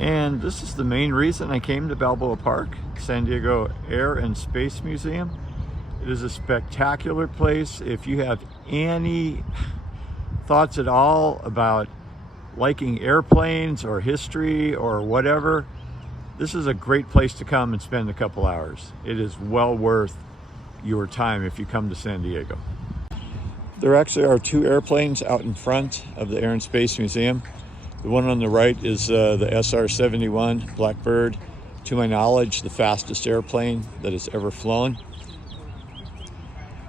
And this is the main reason I came to Balboa Park, San Diego Air and Space Museum. It is a spectacular place. If you have any thoughts at all about liking airplanes or history or whatever, this is a great place to come and spend a couple hours. It is well worth your time if you come to San Diego. There actually are two airplanes out in front of the Air and Space Museum. The one on the right is the SR-71 Blackbird. To my knowledge, the fastest airplane that has ever flown.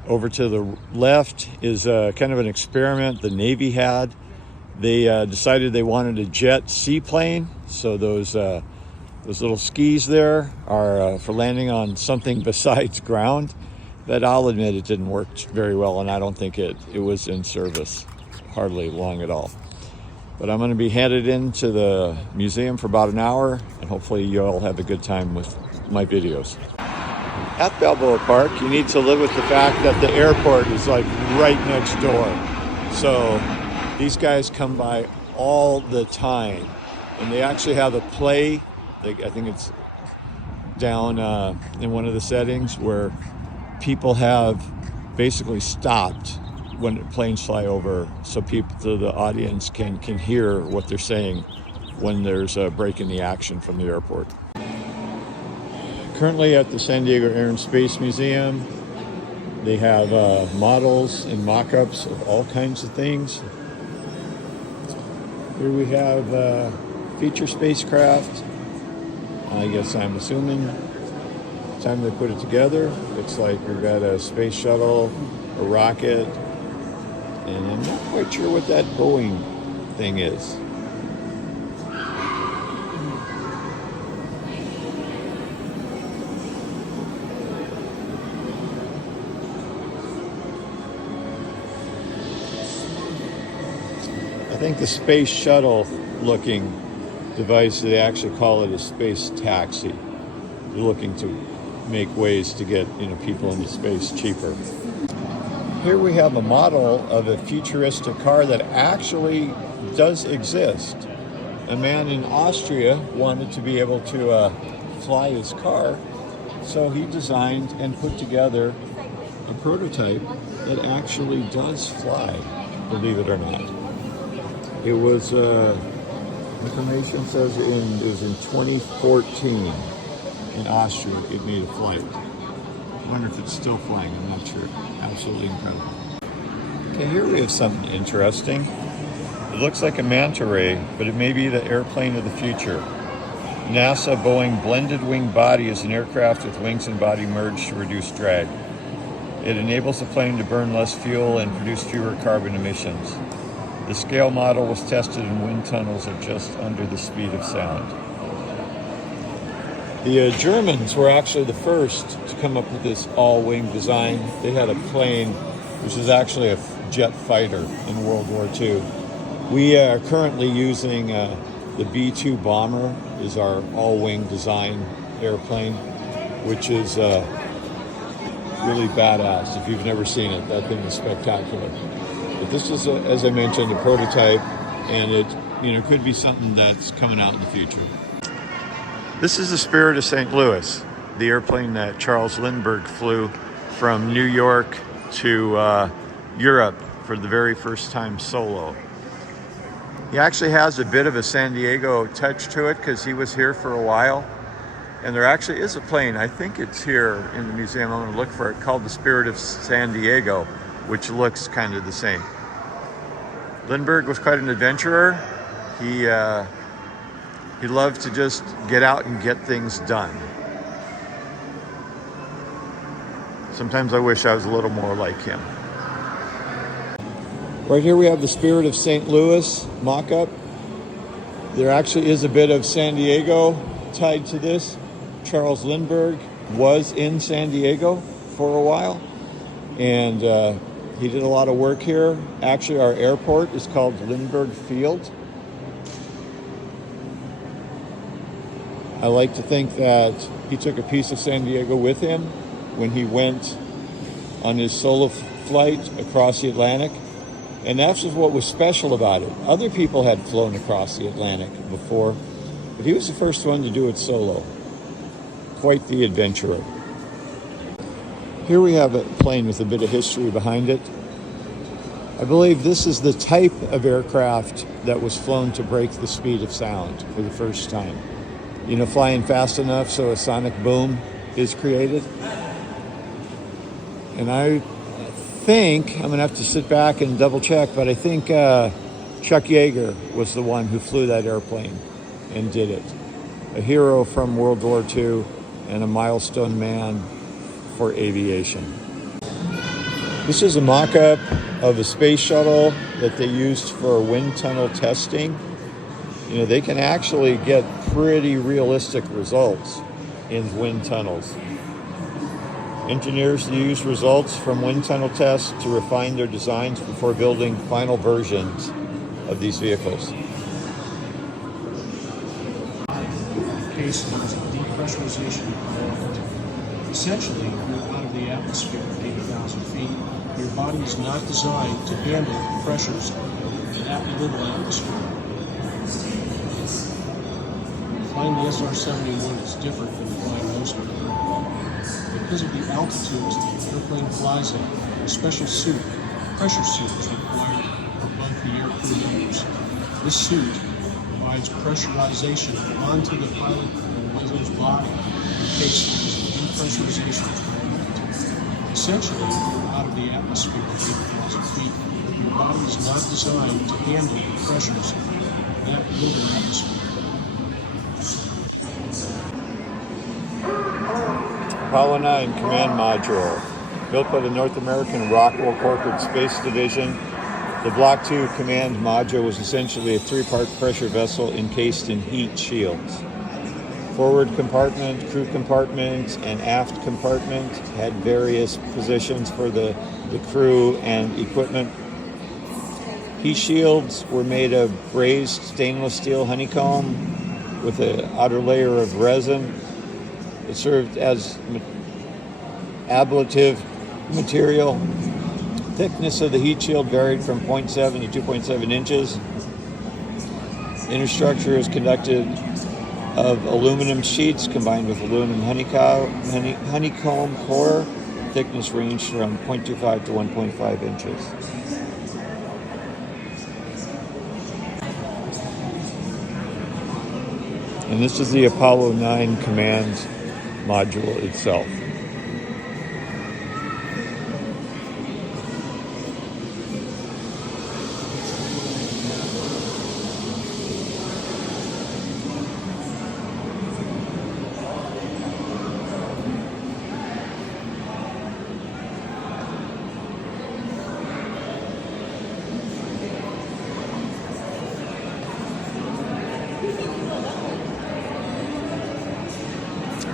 Over to the left is kind of an experiment the Navy had. They decided they wanted a jet seaplane, so those little skis there are for landing on something besides ground. That, I'll admit, it didn't work very well, and I don't think it was in service hardly long at all. But I'm going to be headed into the museum for about an hour, and hopefully you'll have a good time with my videos. At Balboa Park, you need to live with the fact that the airport is like right next door. So these guys come by all the time, and they actually have a play. I think it's down in one of the settings where people have basically stopped when planes fly over, so the audience can hear what they're saying when there's a break in the action from the airport. Currently at the San Diego Air and Space Museum, they have models and mock-ups of all kinds of things. Here we have feature spacecraft. I guess I'm assuming time they put it together. Looks like we've got a space shuttle, a rocket, and I'm not quite sure what that Boeing thing is. I think the space shuttle looking device, they actually call it a space taxi. They're looking to make ways to get people into space cheaper. Here we have a model of a futuristic car that actually does exist. A man in Austria wanted to be able to fly his car, so he designed and put together a prototype that actually does fly, believe it or not. It was, information says it was in 2014 in Austria it made a flight. I wonder if it's still flying, I'm not sure. Absolutely incredible. Okay, here we have something interesting. It looks like a manta ray, but it may be the airplane of the future. NASA Boeing blended wing body is an aircraft with wings and body merged to reduce drag. It enables the plane to burn less fuel and produce fewer carbon emissions. The scale model was tested in wind tunnels at just under the speed of sound. The Germans were actually the first to come up with this all-wing design. They had a plane, which is actually a jet fighter in World War II. We are currently using the B-2 bomber is our all-wing design airplane, which is really badass. If you've never seen it, that thing is spectacular. But this is, as I mentioned, a prototype, and it could be something that's coming out in the future. This is the Spirit of St. Louis, the airplane that Charles Lindbergh flew from New York to Europe for the very first time solo. He actually has a bit of a San Diego touch to it because he was here for a while. And there actually is a plane, I think it's here in the museum, I'm going to look for it, called the Spirit of San Diego, which looks kind of the same. Lindbergh was quite an adventurer. He loved to just get out and get things done. Sometimes I wish I was a little more like him. Right here we have the Spirit of St. Louis mock-up. There actually is a bit of San Diego tied to this. Charles Lindbergh was in San Diego for a while, and he did a lot of work here. Actually, our airport is called Lindbergh Field. I like to think that he took a piece of San Diego with him when he went on his solo flight across the Atlantic. And that's just what was special about it. Other people had flown across the Atlantic before, But he was the first one to do it solo. Quite the adventurer. Here we have a plane with a bit of history behind it. I believe this is the type of aircraft that was flown to break the speed of sound for the first time. You know, flying fast enough so a sonic boom is created. And I think, I'm gonna have to sit back and double check, but I think Chuck Yeager was the one who flew that airplane and did it. A hero from World War II and a milestone man for aviation. This is a mock-up of a space shuttle that they used for wind tunnel testing. You know, they can actually get pretty realistic results in wind tunnels. Engineers use results from wind tunnel tests to refine their designs before building final versions of these vehicles. Case is depressurization equivalent. Essentially, you're out of the atmosphere at 80,000 feet. Your body is not designed to handle the pressures of that little atmosphere. Flying the SR-71 is different than flying most of them. Because of the altitudes the airplane flies at, a special suit, pressure suit, is required above the air crew members. This suit provides pressurization onto the pilot and pilot's body in case there is depressurization requirement. Essentially, you're out of the atmosphere at 80,000 feet. Your body is not designed to handle the pressures of that little atmosphere. Apollo 9 Command Module, built by the North American Rockwell Corporate Space Division. The Block 2 Command Module was essentially a three-part pressure vessel encased in heat shields. Forward compartment, crew compartment, and aft compartment had various positions for the crew and equipment. Heat shields were made of brazed stainless steel honeycomb with an outer layer of resin. It served as ablative material. Thickness of the heat shield varied from 0.7 to 2.7 inches. Inner structure is conducted of aluminum sheets combined with aluminum honeycomb core. Thickness ranged from 0.25 to 1.5 inches. And this is the Apollo 9 Command Module itself.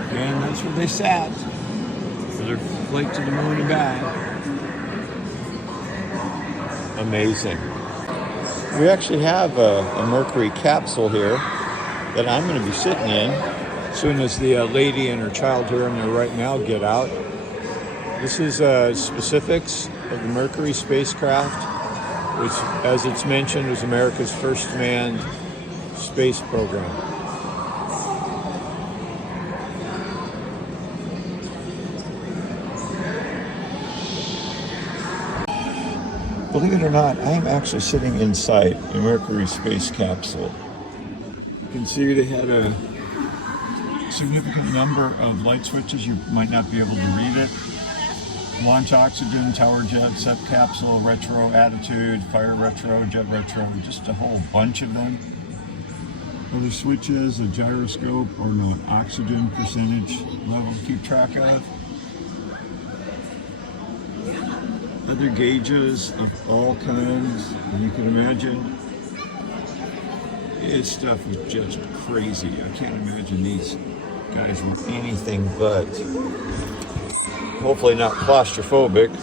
And that's where they sat for their flight to the moon and back. Amazing. We actually have a Mercury capsule here that I'm going to be sitting in as soon as the lady and her child here on the right now get out. This is specifics of the Mercury spacecraft, which, as it's mentioned, was America's first manned space program. Believe it or not, I am actually sitting inside a Mercury space capsule. You can see they had a significant number of light switches. You might not be able to read it. Launch oxygen, tower jet, set capsule, retro, attitude, fire retro, jet retro, just a whole bunch of them. Other switches, a gyroscope, or an oxygen percentage level to keep track of. Other gauges of all kinds, and you can imagine. This stuff was just crazy. I can't imagine these guys were anything but, hopefully not claustrophobic.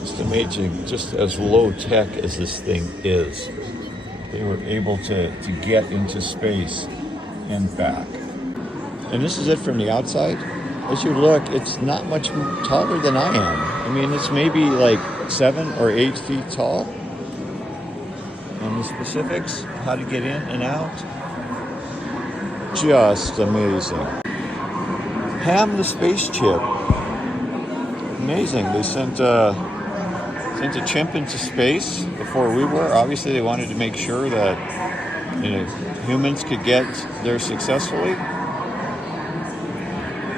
Just amazing, just as low tech as this thing is. They were able to get into space and back. And this is it from the outside. As you look, it's not much taller than I am. I mean, it's maybe like 7 or 8 feet tall. And the specifics, how to get in and out. Just amazing. Ham the space chip. Amazing. They sent a chimp into space before we were. Obviously, they wanted to make sure that humans could get there successfully.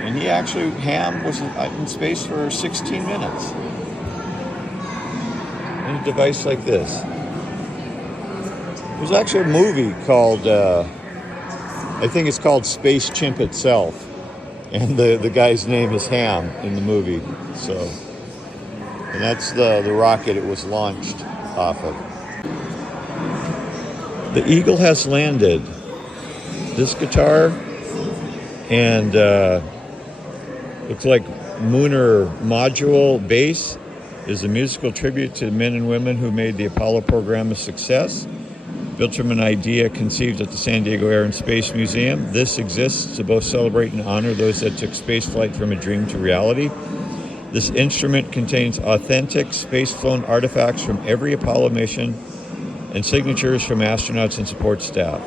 And Ham was in space for 16 minutes. And a device like this. There's actually a movie called, I think it's called Space Chimp Itself. And the guy's name is Ham in the movie. So, and that's the rocket it was launched off of. The Eagle has landed. This guitar and looks like Mooner module bass is a musical tribute to the men and women who made the Apollo program a success. Built from an idea conceived at the San Diego Air and Space Museum, this exists to both celebrate and honor those that took spaceflight from a dream to reality. This instrument contains authentic space-flown artifacts from every Apollo mission and signatures from astronauts and support staff.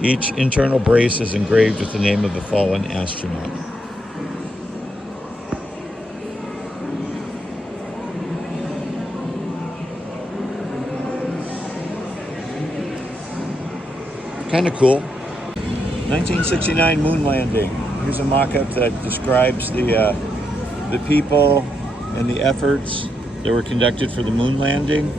Each internal brace is engraved with the name of a fallen astronaut. Kind of cool. 1969 moon landing. Here's a mock-up that describes the people and the efforts that were conducted for the moon landing.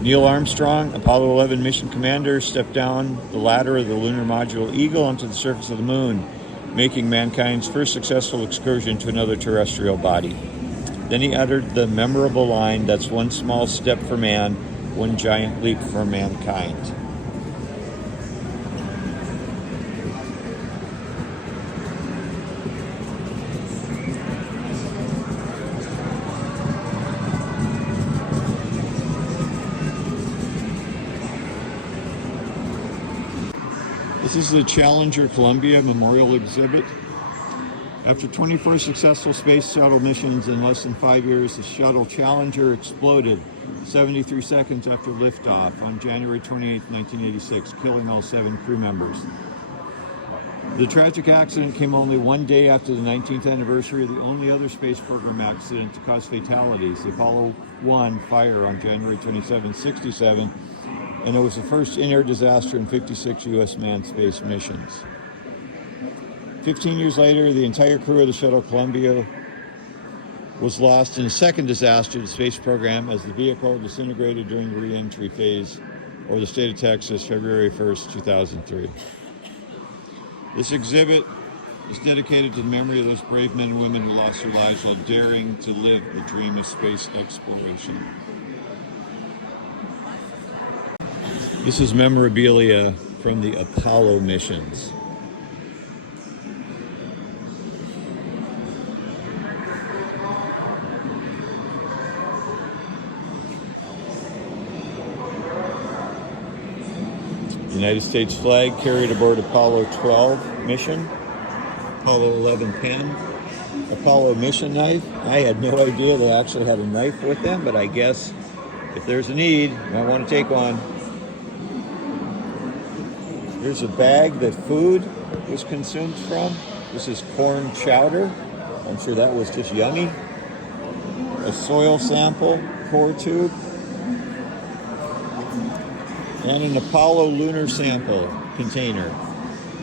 Neil Armstrong, Apollo 11 mission commander, stepped down the ladder of the lunar module Eagle onto the surface of the moon, making mankind's first successful excursion to another terrestrial body. Then he uttered the memorable line, "That's one small step for man, one giant leap for mankind." This is the Challenger Columbia Memorial Exhibit. After 24 successful space shuttle missions in less than 5 years, the shuttle Challenger exploded 73 seconds after liftoff on January 28, 1986, killing all 7 crew members. The tragic accident came only one day after the 19th anniversary of the only other space program accident to cause fatalities, the Apollo 1 fire on January 27, 1967, and it was the first in-air disaster in 56 U.S. manned space missions. 15 years later, the entire crew of the shuttle Columbia was lost in a second disaster to the space program as the vehicle disintegrated during the re-entry phase over the state of Texas, February 1st, 2003. This exhibit is dedicated to the memory of those brave men and women who lost their lives while daring to live the dream of space exploration. This is memorabilia from the Apollo missions. United States flag carried aboard Apollo 12 mission, Apollo 11 pen, Apollo mission knife. I had no idea they actually had a knife with them, but I guess if there's a need, you might want to take one. Here's a bag that food was consumed from. This is corn chowder. I'm sure that was just yummy. A soil sample, core tube, and an Apollo lunar sample container.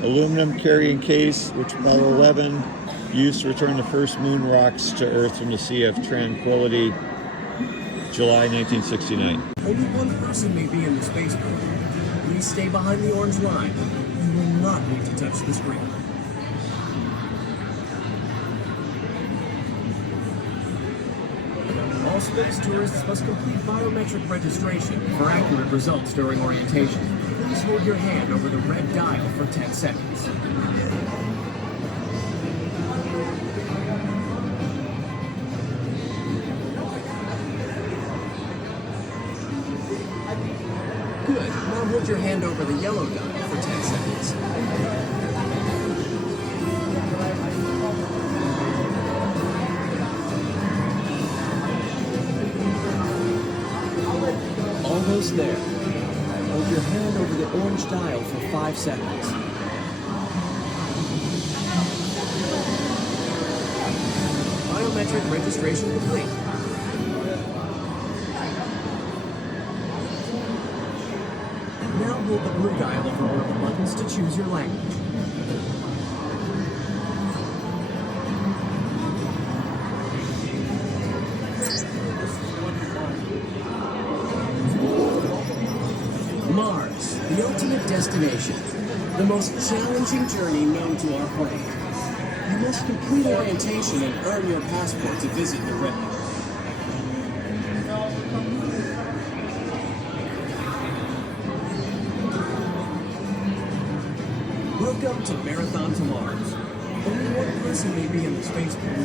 Aluminum carrying case, which Apollo 11 used to return the first moon rocks to Earth from the Sea of Tranquility, July 1969. Only one person may be in the space program. Please stay behind the orange line. You will not need to touch the screen. All space tourists must complete biometric registration for accurate results during orientation. Please hold your hand over the red dial for 10 seconds. Good. Now hold your hand over the yellow dial for 10 seconds. Almost there. your hand over the orange dial for 5 seconds. Biometric registration complete. Now hold the blue dial over one of the buttons to choose your language. Mars, the ultimate destination. The most challenging journey known to our plane. You must complete orientation and earn your passport to visit the red. Welcome to Marathon to Mars. Only one person may be in the spaceport.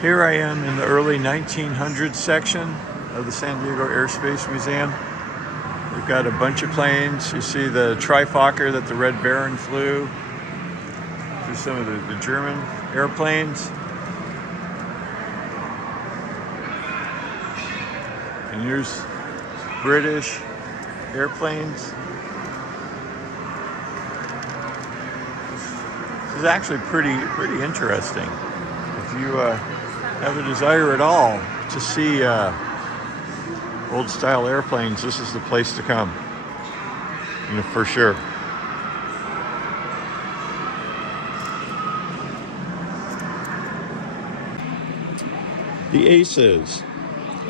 Here I am in the early 1900s section of the San Diego Aerospace Museum. We've got a bunch of planes. You see the Trifokker that the Red Baron flew. Through some of the German airplanes. And here's British airplanes. This is actually pretty interesting. If you have a desire at all to see old style airplanes, this is the place to come, for sure. The ACEs.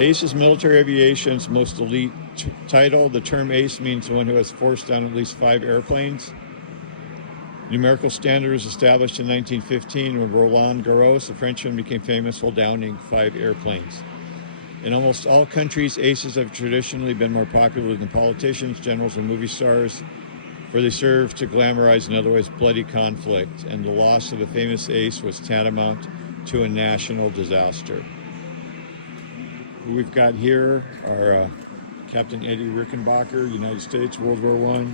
ACE is military aviation's most elite title. The term ace means the one who has forced down at least 5 airplanes. Numerical standard was established in 1915 when Roland Garros, a Frenchman, became famous while downing 5 airplanes. In almost all countries, aces have traditionally been more popular than politicians, generals, and movie stars, for they serve to glamorize an otherwise bloody conflict, and the loss of a famous ace was tantamount to a national disaster. Who we've got here are Captain Eddie Rickenbacker, United States, World War I.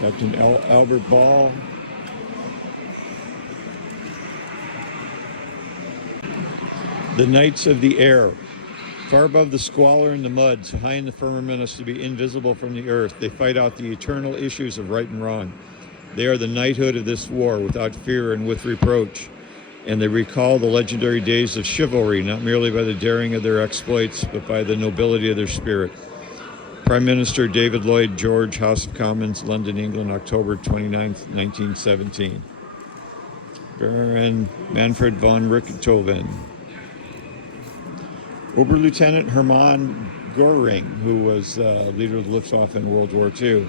Captain Albert Ball. The Knights of the Air. Far above the squalor and the mud, so high in the firmament as to be invisible from the earth, they fight out the eternal issues of right and wrong. They are the knighthood of this war, without fear and with reproach. And they recall the legendary days of chivalry, not merely by the daring of their exploits, but by the nobility of their spirit. Prime Minister David Lloyd George, House of Commons, London, England, October 29, 1917. Baron Manfred von Richthofen. Oberlieutenant Hermann Göring, who was leader of the Luftwaffe in World War II.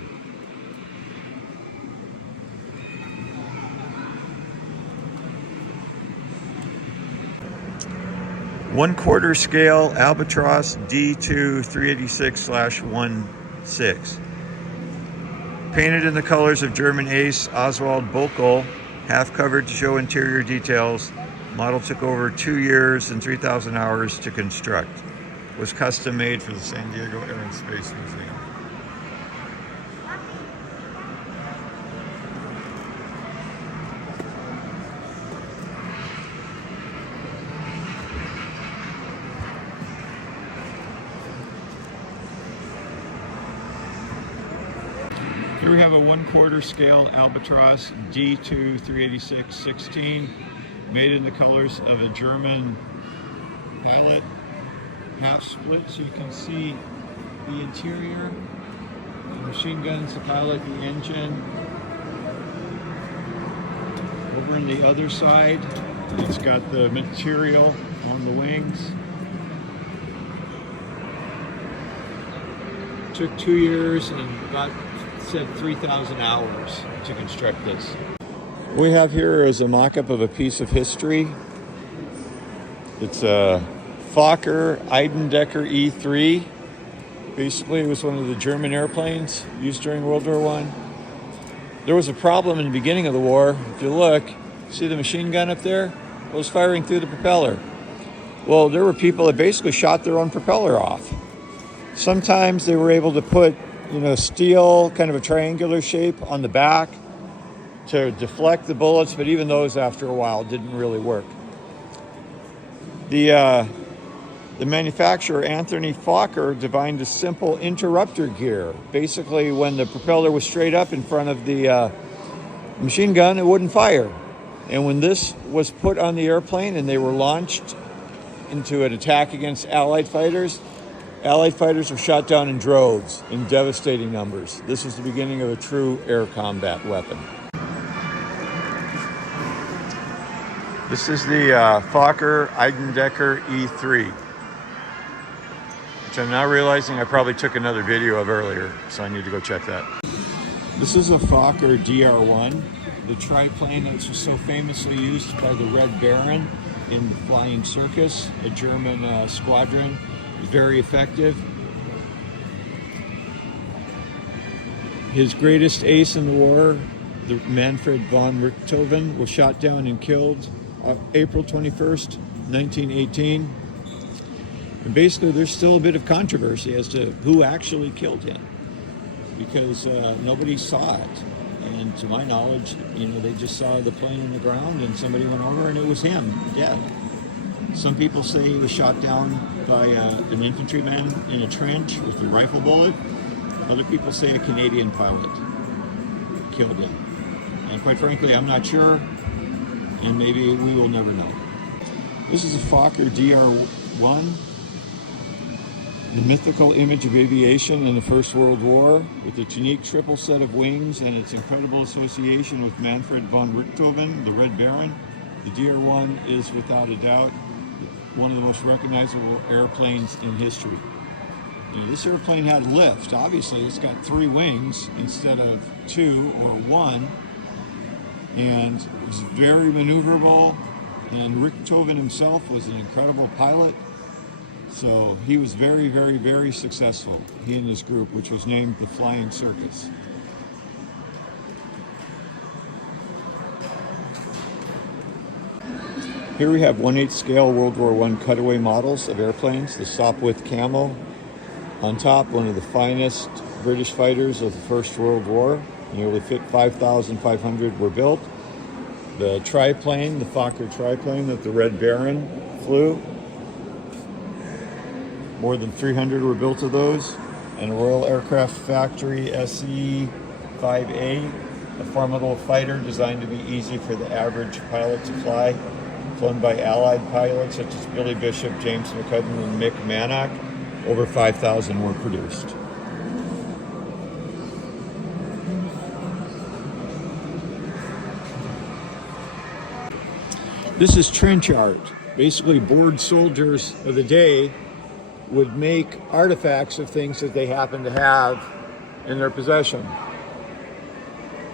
One-quarter scale Albatross D2 386/16. Painted in the colors of German ace Oswald Bokel, half covered to show interior details. Model took over 2 years and 3,000 hours to construct. Was custom made for the San Diego Air and Space Museum. Here we have a one-quarter scale Albatross D2 386/16, made in the colors of a German pilot, half split, so you can see the interior, the machine guns, the pilot, the engine. Over on the other side, it's got the material on the wings. Took 2 years and about said 3,000 hours to construct this. What we have here is a mock-up of a piece of history. It's a Fokker Eidendecker E3. Basically, it was one of the German airplanes used during World War I. There was a problem in the beginning of the war. If you look, see the machine gun up there? It was firing through the propeller. Well, there were people that basically shot their own propeller off. Sometimes they were able to put steel, kind of a triangular shape on the back to deflect the bullets, but even those after a while didn't really work. The manufacturer, Anthony Fokker, designed a simple interrupter gear. Basically, when the propeller was straight up in front of the machine gun, it wouldn't fire. And when this was put on the airplane and they were launched into an attack against Allied fighters were shot down in droves in devastating numbers. This is the beginning of a true air combat weapon. This is the Fokker Eidendecker E3, which I'm now realizing I probably took another video of earlier, so I need to go check that. This is a Fokker DR-1, the triplane that was so famously used by the Red Baron in the Flying Circus, a German squadron. Very effective. His greatest ace in the war, the Manfred von Richthofen, was shot down and killed April 21st, 1918. And basically there's still a bit of controversy as to who actually killed him, because nobody saw it. And to my knowledge, they just saw the plane on the ground and somebody went over and it was him, dead. Some people say he was shot down by an infantryman in a trench with a rifle bullet. Other people say a Canadian pilot killed him. And quite frankly, I'm not sure, and maybe we will never know. This is a Fokker DR-1, the mythical image of aviation in the First World War, with its unique triple set of wings and its incredible association with Manfred von Richthofen, the Red Baron. The DR-1 is without a doubt one of the most recognizable airplanes in history. This airplane had lift. Obviously, it's got 3 wings instead of 2 or 1, and it was very maneuverable. And Richthofen himself was an incredible pilot, so he was very, very, very successful. He and his group, which was named the Flying Circus. Here we have 1/8 scale World War I cutaway models of airplanes. The Sopwith Camel on top, one of the finest British fighters of the First World War. Nearly 5,500 were built. The triplane, the Fokker triplane that the Red Baron flew. More than 300 were built of those. And a Royal Aircraft Factory SE-5A, a formidable fighter designed to be easy for the average pilot to fly. Flown by Allied pilots such as Billy Bishop, James McCudden, and Mick Mannock. Over 5,000 were produced. This is trench art. Basically, bored soldiers of the day would make artifacts of things that they happened to have in their possession.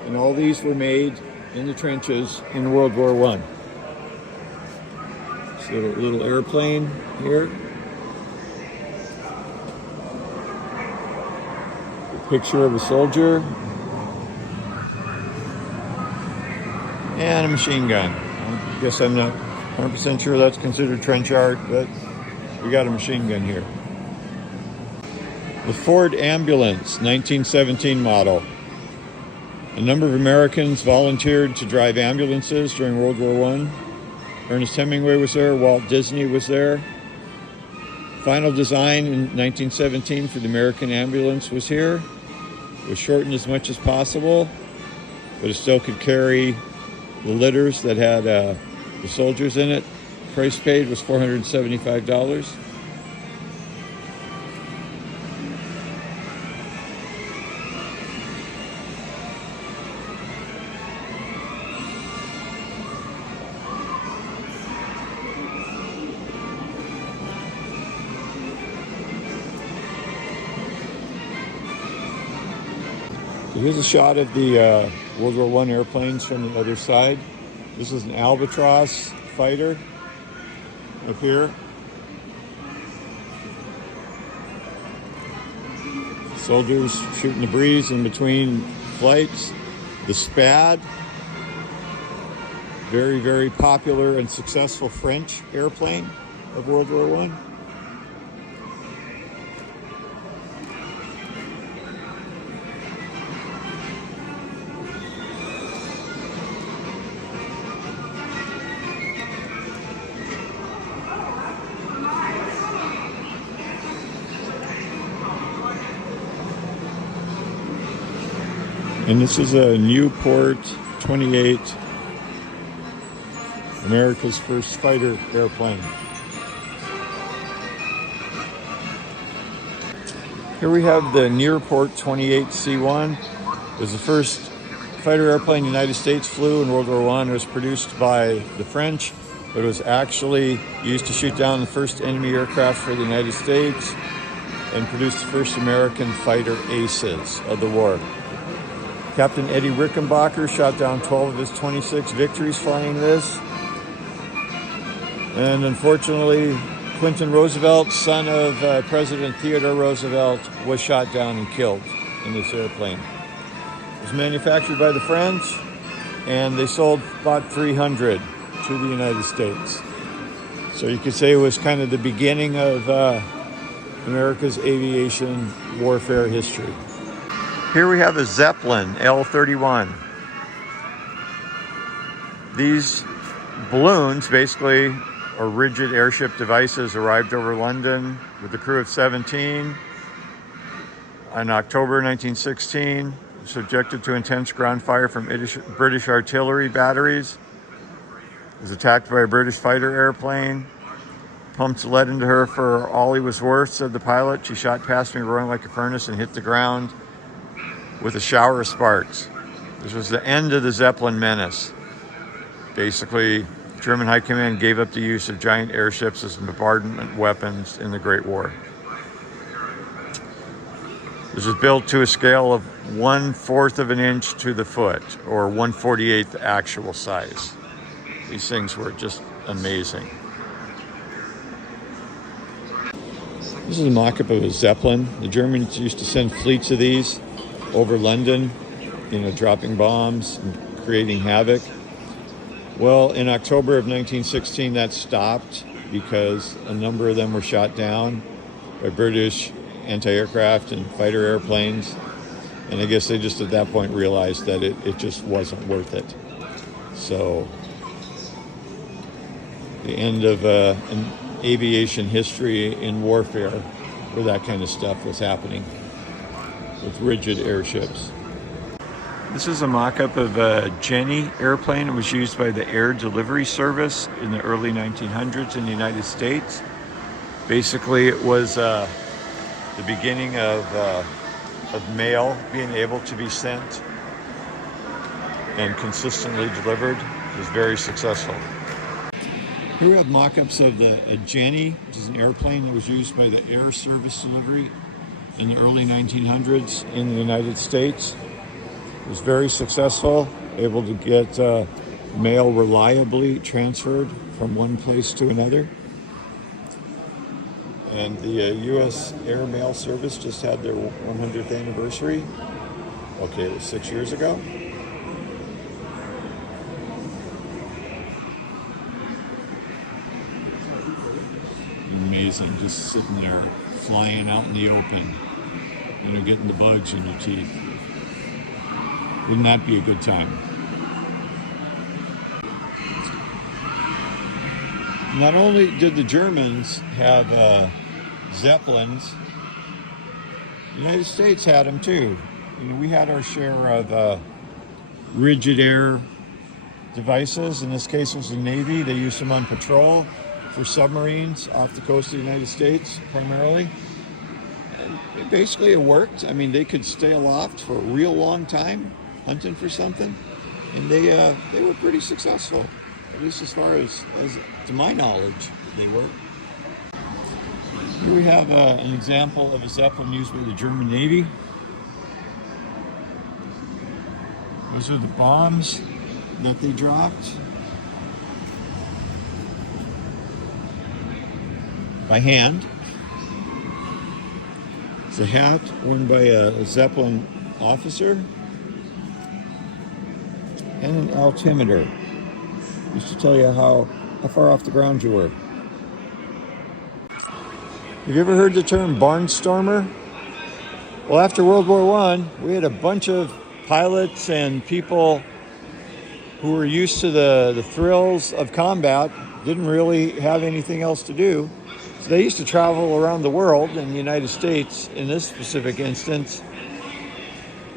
And all these were made in the trenches in World War I. So a little airplane here. A picture of a soldier. And a machine gun. I guess I'm not 100% sure that's considered trench art, but we got a machine gun here. The Ford ambulance, 1917 model. A number of Americans volunteered to drive ambulances during World War I. Ernest Hemingway was there, Walt Disney was there. Final design in 1917 for the American ambulance was here. It was shortened as much as possible, but it still could carry the litters that had the soldiers in it. Price paid was $475. So here's a shot of the World War I airplanes from the other side. This is an Albatross fighter up here. Soldiers shooting the breeze in between flights. The Spad, very, very popular and successful French airplane of World War I. And this is a Newport 28, America's first fighter airplane. Here we have the Newport 28 C1. It was the first fighter airplane the United States flew in World War I. It was produced by the French, but it was actually used to shoot down the first enemy aircraft for the United States and produced the first American fighter aces of the war. Captain Eddie Rickenbacker shot down 12 of his 26 victories flying this. And unfortunately, Quinton Roosevelt, son of President Theodore Roosevelt, was shot down and killed in this airplane. It was manufactured by the French, and they sold about 300 to the United States. So you could say it was kind of the beginning of America's aviation warfare history. Here we have a Zeppelin L-31. These balloons basically are rigid airship devices, arrived over London with a crew of 17 in October 1916, subjected to intense ground fire from British artillery batteries. It was attacked by a British fighter airplane. Pumped lead into her for all he was worth, said the pilot. She shot past me roaring like a furnace and hit the ground with a shower of sparks. This was the end of the Zeppelin menace. Basically, German high command gave up the use of giant airships as bombardment weapons in the Great War. This was built to a scale of 1/4 of an inch to the foot, or 1/48 the actual size. These things were just amazing. This is a mock-up of a Zeppelin. The Germans used to send fleets of these over London, dropping bombs and creating havoc. Well, in October of 1916, that stopped because a number of them were shot down by British anti-aircraft and fighter airplanes. And I guess they just at that point realized that it just wasn't worth it. So the end of an aviation history in warfare where that kind of stuff was happening with rigid airships. This is a mock-up of a Jenny airplane. It was used by the Air Delivery Service in the early 1900s in the United States. Basically, it was the beginning of mail being able to be sent and consistently delivered. It was very successful. Here we have mock-ups of a Jenny, which is an airplane that was used by the Air Service Delivery in the early 1900s in the United States. It was very successful, able to get mail reliably transferred from one place to another. And the U.S. Air Mail Service just had their 100th anniversary. Okay, it was 6 years ago. Amazing, just sitting there, flying out in the open, you know, getting the bugs in your teeth. Wouldn't that be a good time? Not only did the Germans have Zeppelins, the United States had them too. You know, we had our share of rigid air devices. In this case, it was the Navy. They used them on patrol for submarines off the coast of the United States, primarily. And basically, it worked. I mean, they could stay aloft for a real long time, hunting for something, and they were pretty successful, at least as far as to my knowledge, they were. Here we have an example of a Zeppelin used by the German Navy. Those are the bombs that they dropped by hand. It's a hat worn by a Zeppelin officer and an altimeter. Used to tell you how far off the ground you were. Have you ever heard the term barnstormer? Well, after World War I, we had a bunch of pilots and people who were used to the thrills of combat, didn't really have anything else to do. So they used to travel around the world, in the United States in this specific instance,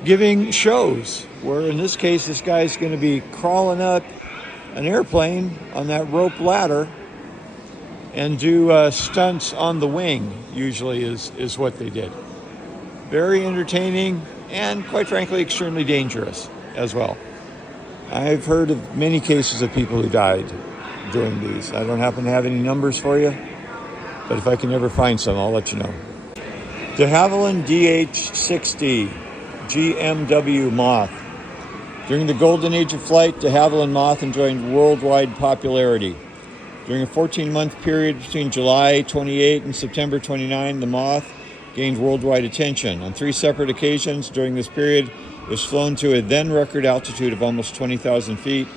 giving shows, where in this case, this guy's going to be crawling up an airplane on that rope ladder and do stunts on the wing, usually is what they did. Very entertaining and, quite frankly, extremely dangerous as well. I've heard of many cases of people who died doing these. I don't happen to have any numbers for you, but if I can ever find some, I'll let you know. De Havilland DH-60 GMW Moth. During the golden age of flight, de Havilland Moth enjoyed worldwide popularity. During a 14-month period between July 28 and September 29, the Moth gained worldwide attention. On 3 separate occasions during this period, it was flown to a then record altitude of almost 20,000 feet,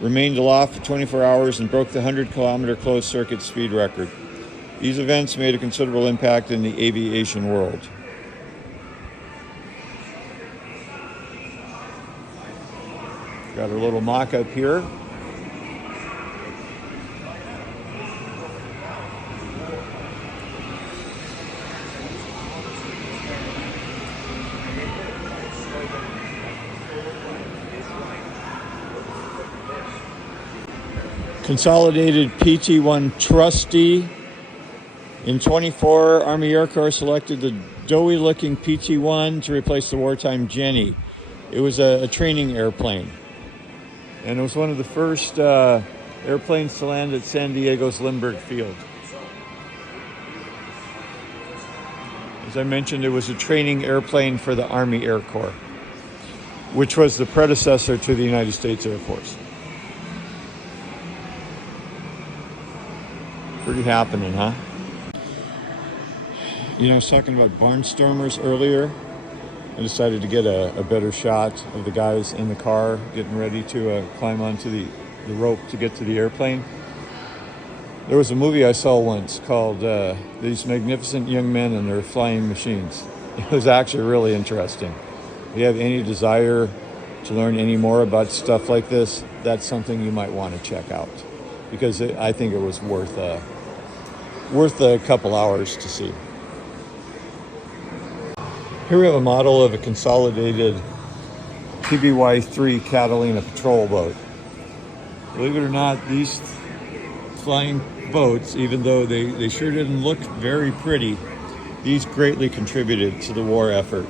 remained aloft for 24 hours, and broke the 100-kilometer closed circuit speed record. These events made a considerable impact in the aviation world. Got our little mock-up here. Consolidated PT-1 Trustee. In 24, Army Air Corps selected the doughy-looking PT-1 to replace the wartime Jenny. It was a training airplane, and it was one of the first airplanes to land at San Diego's Lindbergh Field. As I mentioned, it was a training airplane for the Army Air Corps, which was the predecessor to the United States Air Force. Pretty happening, huh? You know, I was talking about barnstormers earlier. I decided to get a better shot of the guys in the car getting ready to climb onto the rope to get to the airplane. There was a movie I saw once called These Magnificent Young Men and Their Flying Machines. It was actually really interesting. If you have any desire to learn any more about stuff like this, that's something you might want to check out, because I think it was worth a couple hours to see. Here we have a model of a consolidated PBY-3 Catalina patrol boat. Believe it or not, these flying boats, even though they sure didn't look very pretty, these greatly contributed to the war effort.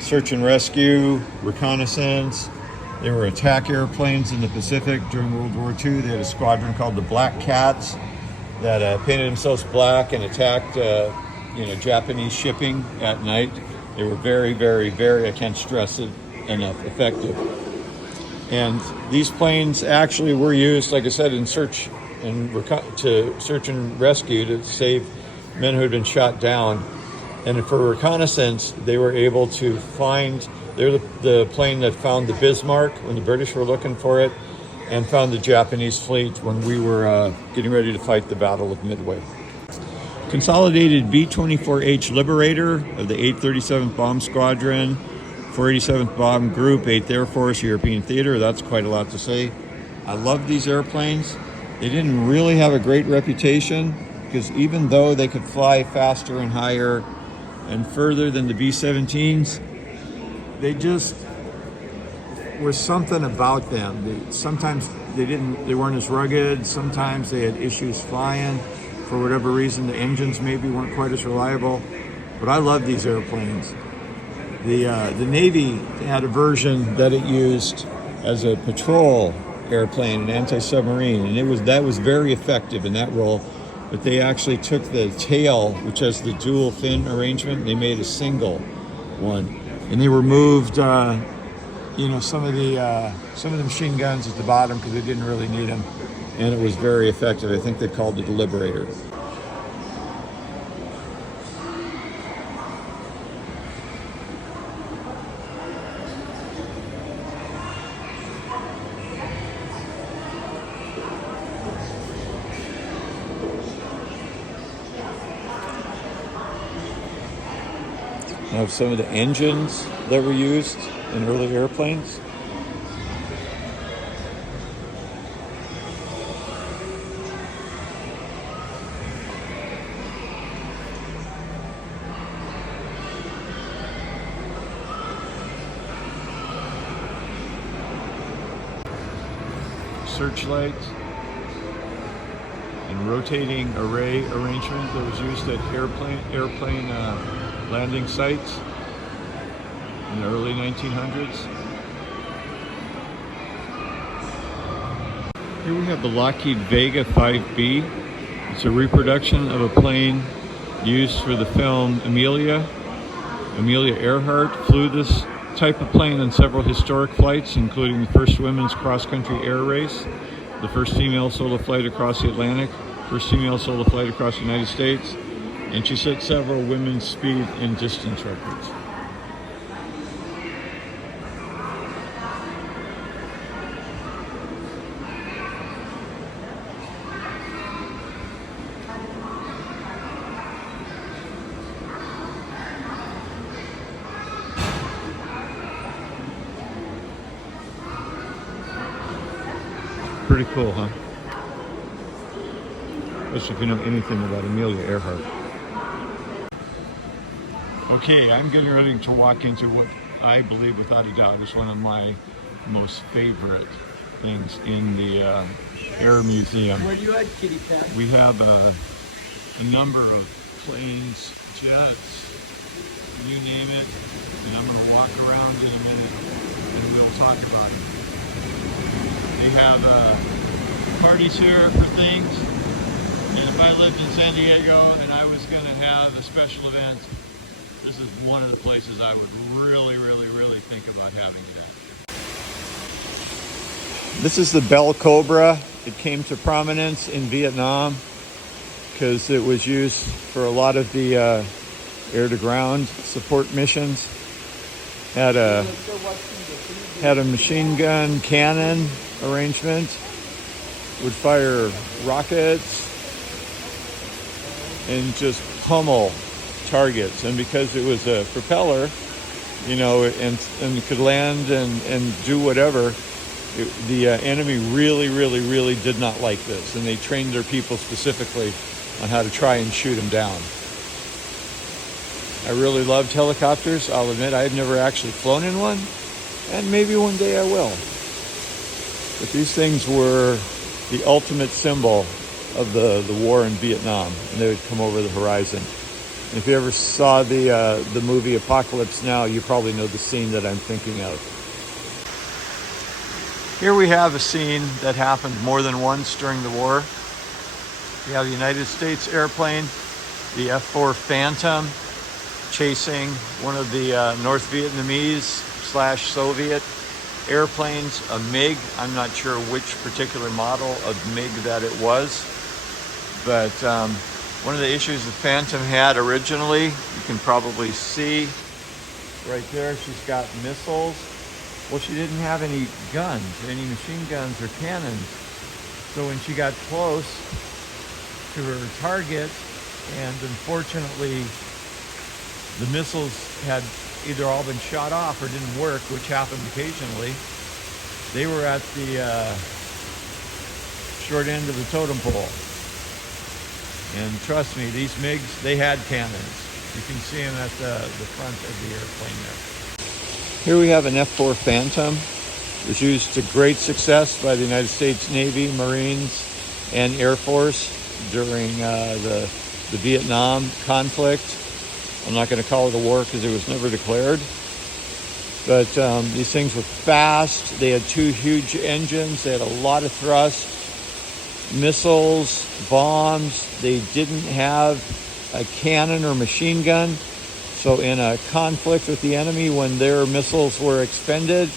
Search and rescue, reconnaissance, They were attack airplanes in the Pacific during World War II. They had a squadron called the Black Cats that painted themselves black and attacked Japanese shipping at night. They were very, very, very, I can't stress it enough, effective. And these planes actually were used, like I said, in search and rescue to save men who had been shot down. And for reconnaissance, they were able to find, they're the plane that found the Bismarck when the British were looking for it, and found the Japanese fleet when we were getting ready to fight the Battle of Midway. Consolidated B-24H Liberator of the 837th Bomb Squadron, 487th Bomb Group, 8th Air Force, European Theater. That's quite a lot to say. I love these airplanes. They didn't really have a great reputation because even though they could fly faster and higher and further than the B-17s, they just was something about them. Sometimes they weren't as rugged. Sometimes they had issues flying. For whatever reason, the engines maybe weren't quite as reliable. But I love these airplanes. The Navy had a version that it used as a patrol airplane, an anti-submarine, and that was very effective in that role. But they actually took the tail, which has the dual fin arrangement, and they made a single one, and they removed some of the machine guns at the bottom because they didn't really need them, and it was very effective. I think they called it the Liberator. Of some of the engines that were used in early airplanes. Searchlight and rotating array arrangement that was used at airplane landing sites in the early 1900s. Here we have the Lockheed Vega 5B. It's a reproduction of a plane used for the film Amelia. Amelia Earhart flew this type of plane on several historic flights, including the first women's cross-country air race, the first female solo flight across the Atlantic, first female solo flight across the United States, and she set several women's speed and distance records. Pretty cool, huh? Especially if you know anything about Amelia Earhart. Okay, I'm getting ready to walk into what I believe, without a doubt, is one of my most favorite things in the Air Museum. Where do you at, kitty cat? We have a number of planes, jets, you name it, and I'm going to walk around in a minute and we'll talk about it. They have parties here for things, and if I lived in San Diego and I was going to have a special event, this is one of the places I would really, really, really think about having it at. This is the Bell Cobra. It came to prominence in Vietnam because it was used for a lot of the air-to-ground support missions. Had a machine gun cannon arrangement, would fire rockets and just pummel targets. And because it was a propeller, and could land and do whatever, the enemy really, really, really did not like this. And they trained their people specifically on how to try and shoot them down. I really loved helicopters. I'll admit I had never actually flown in one, and maybe one day I will. But these things were the ultimate symbol of the war in Vietnam, and they would come over the horizon. And if you ever saw the movie Apocalypse Now, you probably know the scene that I'm thinking of. Here we have a scene that happened more than once during the war. We have the United States airplane, the F-4 Phantom, chasing one of the North Vietnamese / Soviet airplanes, a MiG. I'm not sure which particular model of MiG that it was, but one of the issues the Phantom had originally, you can probably see right there, she's got missiles. Well, she didn't have any guns, any machine guns or cannons. So when she got close to her target, and unfortunately the missiles had either all been shot off or didn't work, which happened occasionally, they were at the short end of the totem pole. And trust me, these MiGs, they had cannons. You can see them at the front of the airplane there. Here we have an F-4 Phantom. It was used to great success by the United States Navy, Marines, and Air Force during the Vietnam conflict. I'm not going to call it a war because it was never declared. But these things were fast. They had two huge engines. They had a lot of thrust, missiles, bombs. They didn't have a cannon or machine gun. So in a conflict with the enemy, when their missiles were expended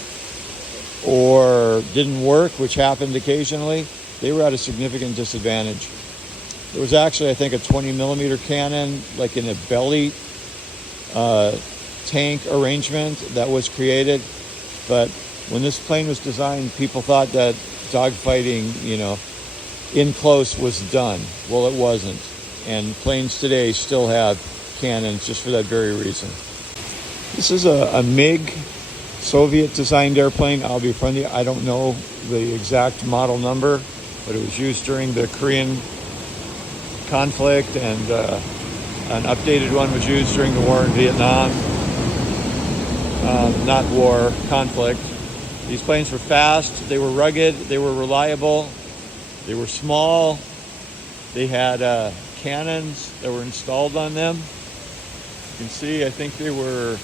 or didn't work, which happened occasionally, they were at a significant disadvantage. There was actually, I think, a 20 millimeter cannon, like in a belly tank arrangement that was created. But when this plane was designed, people thought that dogfighting, in close was done. Well, it wasn't. And planes today still have cannons just for that very reason. This is a MiG, Soviet-designed airplane. I'll be frank, I don't know the exact model number, but it was used during the Korean conflict, and an updated one was used during the war in Vietnam. Not war, conflict. These planes were fast, they were rugged, they were reliable, they were small, they had cannons that were installed on them. You can see, I think they were,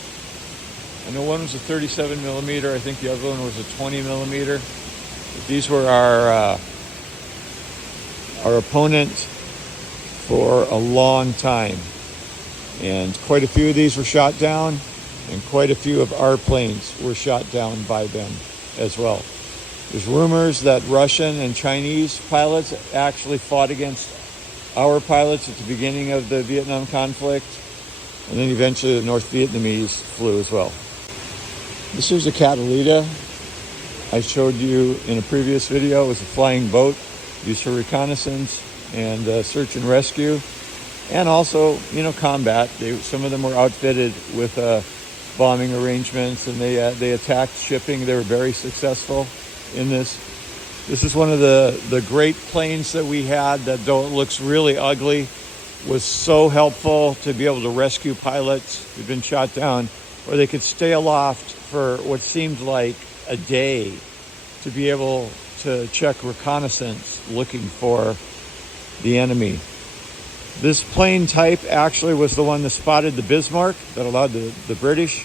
I know one was a 37 millimeter, I think the other one was a 20 millimeter. But these were our opponent for a long time. And quite a few of these were shot down, and quite a few of our planes were shot down by them as well. There's rumors that Russian and Chinese pilots actually fought against our pilots at the beginning of the Vietnam conflict, and then eventually the North Vietnamese flew as well. This is a Catalina I showed you in a previous video. It was a flying boat used for reconnaissance and search and rescue, and also, combat. Some of them were outfitted with bombing arrangements, and they attacked shipping. They were very successful in this. This is one of the great planes that we had that, though it looks really ugly, was so helpful to be able to rescue pilots who'd been shot down, or they could stay aloft for what seemed like a day to be able to check reconnaissance looking for the enemy. This plane type actually was the one that spotted the Bismarck, that allowed the British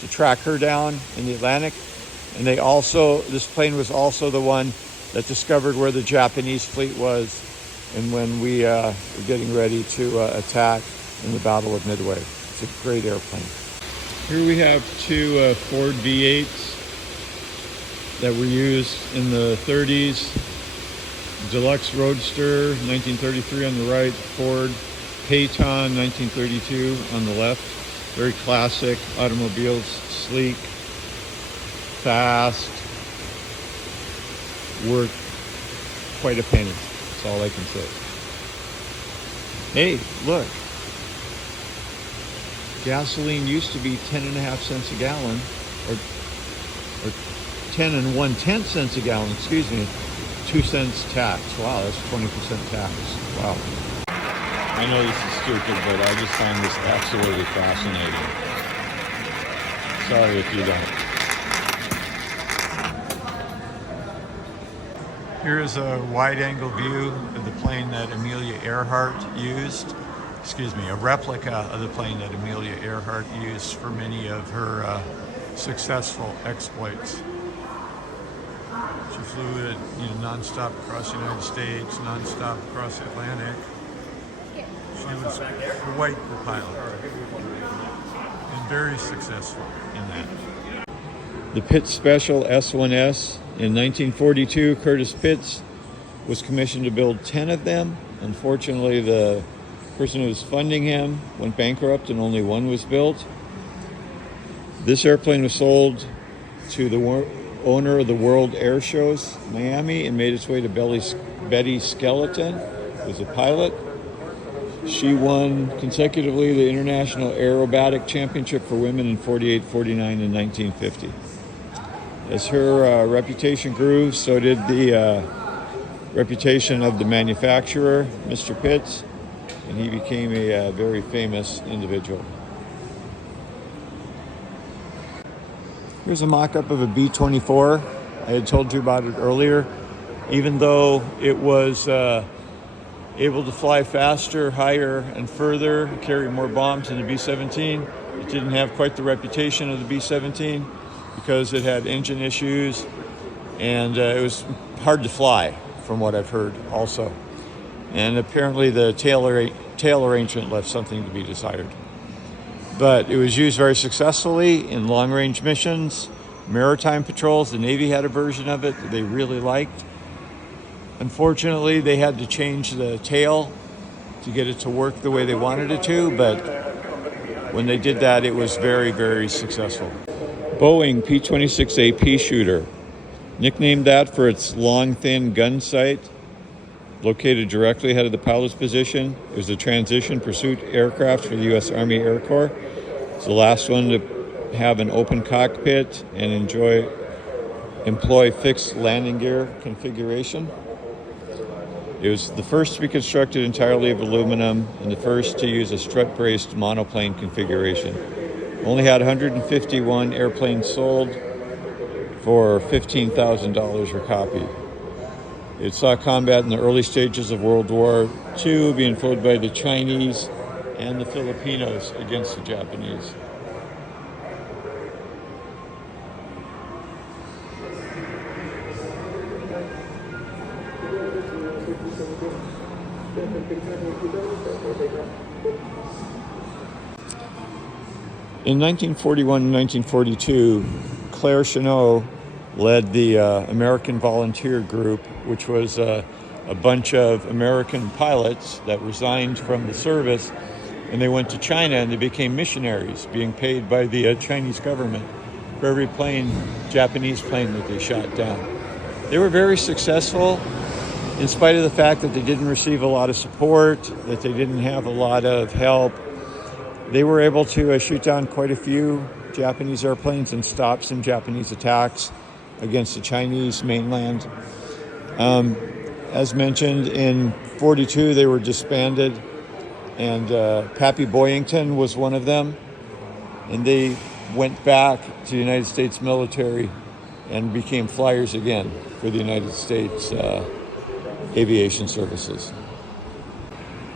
to track her down in the Atlantic. And this plane was also the one that discovered where the Japanese fleet was, and when we were getting ready to attack in the Battle of Midway. It's a great airplane. Here we have two Ford V8s that were used in the 30s. Deluxe Roadster, 1933 on the right. Ford Phaeton, 1932 on the left. Very classic automobiles, sleek, fast, worth quite a penny. That's all I can say. Hey, look. Gasoline used to be 10.5 cents a gallon, or 10 1/10 cents a gallon, excuse me. 2 cents tax. Wow, that's 20% tax. Wow. I know this is stupid, but I just find this absolutely fascinating. Sorry if you don't. Here is a wide-angle view of the plane that Amelia Earhart used. Excuse me, a replica of the plane that Amelia Earhart used for many of her successful exploits. She flew it, nonstop across the United States, nonstop across the Atlantic. She was quite the pilot and very successful in that. The Pitts Special S-1S. In 1942, Curtis Pitts was commissioned to build 10 of them. Unfortunately, the person who was funding him went bankrupt and only one was built. This airplane was sold to the owner of the World Air Shows, Miami, and made its way to Betty Skeleton, who was a pilot. She won consecutively the International Aerobatic Championship for Women in 48, 49, and 1950. As her reputation grew, so did the reputation of the manufacturer, Mr. Pitts, and he became a very famous individual. Here's a mock-up of a B-24. I had told you about it earlier. Even though it was able to fly faster, higher, and further, carry more bombs than the B-17, it didn't have quite the reputation of the B-17 because it had engine issues and it was hard to fly, from what I've heard also. And apparently the tail arrangement left something to be desired. But it was used very successfully in long-range missions, maritime patrols. The Navy had a version of it that they really liked. Unfortunately, they had to change the tail to get it to work the way they wanted it to, but when they did that, it was very, very successful. Boeing P-26A pea shooter, nicknamed that for its long, thin gun sight, located directly ahead of the pilot's position. It was a transition pursuit aircraft for the U.S. Army Air Corps. It's the last one to have an open cockpit and employ fixed landing gear configuration. It was the first to be constructed entirely of aluminum and the first to use a strut-braced monoplane configuration. Only had 151 airplanes sold for $15,000 per copy. It saw combat in the early stages of World War II, being flown by the Chinese and the Filipinos against the Japanese. In 1941 and 1942, Claire Chenot led the American Volunteer Group, which was a bunch of American pilots that resigned from the service, and they went to China and they became missionaries, being paid by the Chinese government for every Japanese plane that they shot down. They were very successful in spite of the fact that they didn't receive a lot of support, that they didn't have a lot of help. They were able to shoot down quite a few Japanese airplanes and stop some Japanese attacks against the Chinese mainland. As mentioned, in 42 they were disbanded, and Pappy Boyington was one of them, and they went back to the United States military and became flyers again for the United States Aviation Services.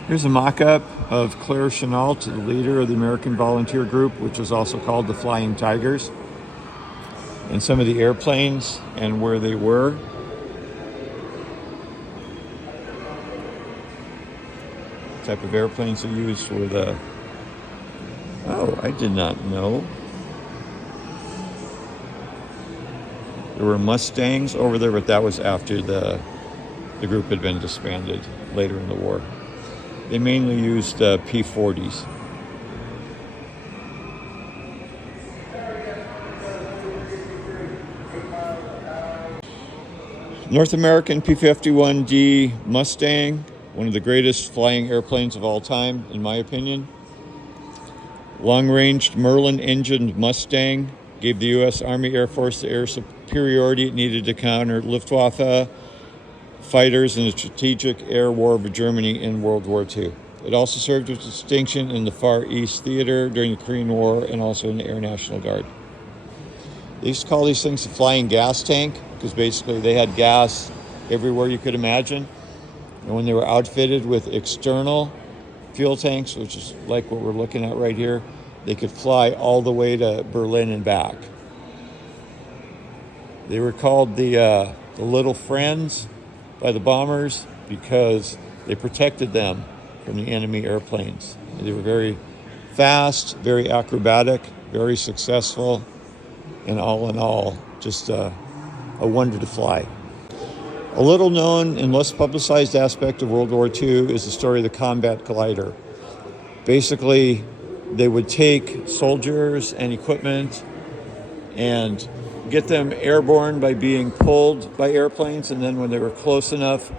Here's a mock-up of Claire Chenot, the leader of the American Volunteer Group, which was also called the Flying Tigers, and some of the airplanes and where they were. The type of airplanes they used were the... Oh, I did not know. There were Mustangs over there, but that was after the group had been disbanded later in the war. They mainly used P-40s. North American P-51D Mustang, one of the greatest flying airplanes of all time, in my opinion. Long-ranged Merlin-engined Mustang gave the U.S. Army Air Force the air superiority it needed to counter Luftwaffe fighters in the strategic air war of Germany in World War II. It also served with distinction in the Far East Theater during the Korean War and also in the Air National Guard. They used to call these things the flying gas tank because basically they had gas everywhere you could imagine. And when they were outfitted with external fuel tanks, which is like what we're looking at right here, they could fly all the way to Berlin and back. They were called the the little friends by the bombers because they protected them from the enemy airplanes. They were very fast, very acrobatic, very successful, and all in all, just a wonder to fly. A little known and less publicized aspect of World War II is the story of the combat glider. Basically, they would take soldiers and equipment and get them airborne by being pulled by airplanes, and then when they were close enough,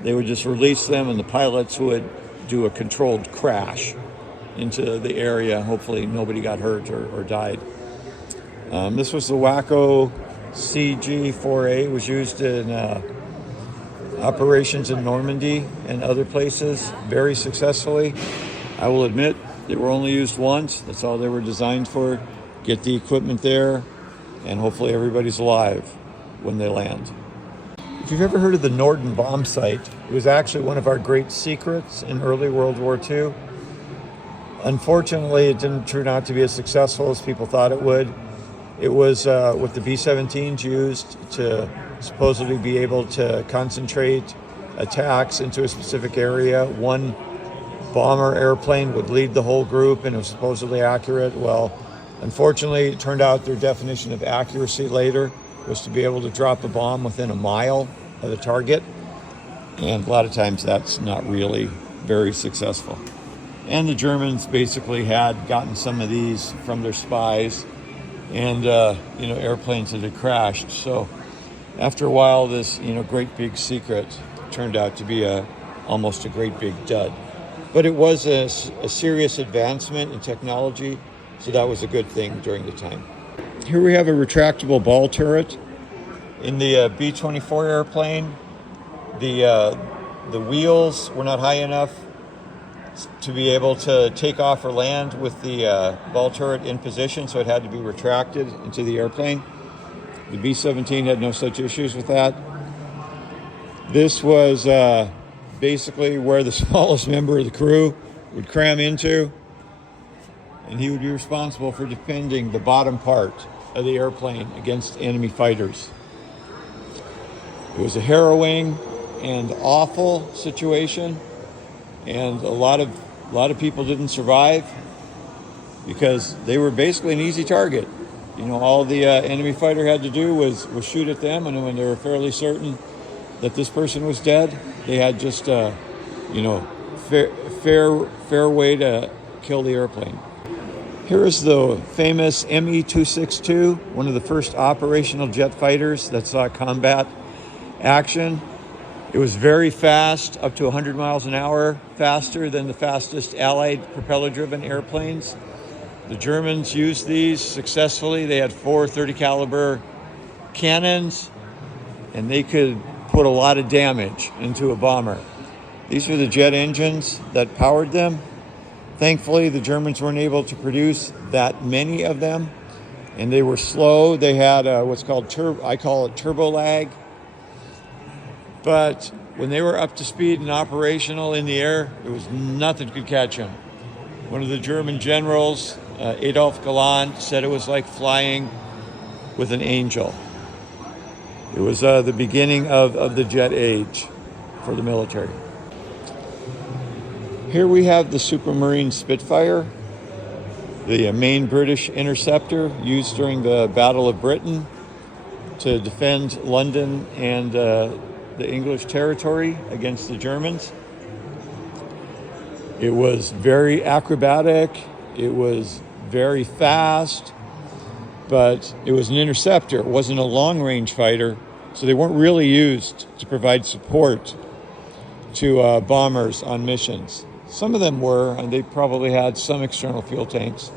they would just release them and the pilots would do a controlled crash into the area. Hopefully nobody got hurt or died. This was the Waco CG-4A. It was used in operations in Normandy and other places very successfully. I will admit they were only used once. That's all they were designed for. Get the equipment there, and hopefully everybody's alive when they land. If you've ever heard of the Norden bomb site, it was actually one of our great secrets in early World War II. Unfortunately, it didn't turn out to be as successful as people thought it would. It was what the B-17s used to supposedly be able to concentrate attacks into a specific area. One bomber airplane would lead the whole group, and it was supposedly accurate. Well, unfortunately, it turned out their definition of accuracy later was to be able to drop a bomb within a mile of the target. And a lot of times that's not really very successful. And the Germans basically had gotten some of these from their spies and, airplanes that had crashed. So after a while, this, great big secret turned out to be almost a great big dud. But it was a serious advancement in technology, so that was a good thing during the time. Here we have a retractable ball turret. In the B-24 airplane, the wheels were not high enough to be able to take off or land with the ball turret in position, so it had to be retracted into the airplane. The B-17 had no such issues with that. This was basically where the smallest member of the crew would cram into, and he would be responsible for defending the bottom part of the airplane against enemy fighters. It was a harrowing and awful situation, and a lot of people didn't survive because they were basically an easy target. All the enemy fighter had to do was shoot at them, and when they were fairly certain that this person was dead, they had just fair way to kill the airplane. Here is the famous ME-262, one of the first operational jet fighters that saw combat action. It was very fast, up to 100 miles an hour, faster than the fastest Allied propeller-driven airplanes. The Germans used these successfully. They had 4 30 caliber cannons, and they could put a lot of damage into a bomber. These were the jet engines that powered them. Thankfully, the Germans weren't able to produce that many of them, and they were slow. They had what's called I call it turbo lag. But when they were up to speed and operational in the air, there was nothing could catch them. One of the German generals, Adolf Galland, said it was like flying with an angel. It was the beginning of the jet age for the military. Here we have the Supermarine Spitfire, the main British interceptor used during the Battle of Britain to defend London and the English territory against the Germans. It was very acrobatic, it was very fast, but it was an interceptor. It wasn't a long-range fighter, so they weren't really used to provide support to bombers on missions. Some of them were, and they probably had some external fuel tanks,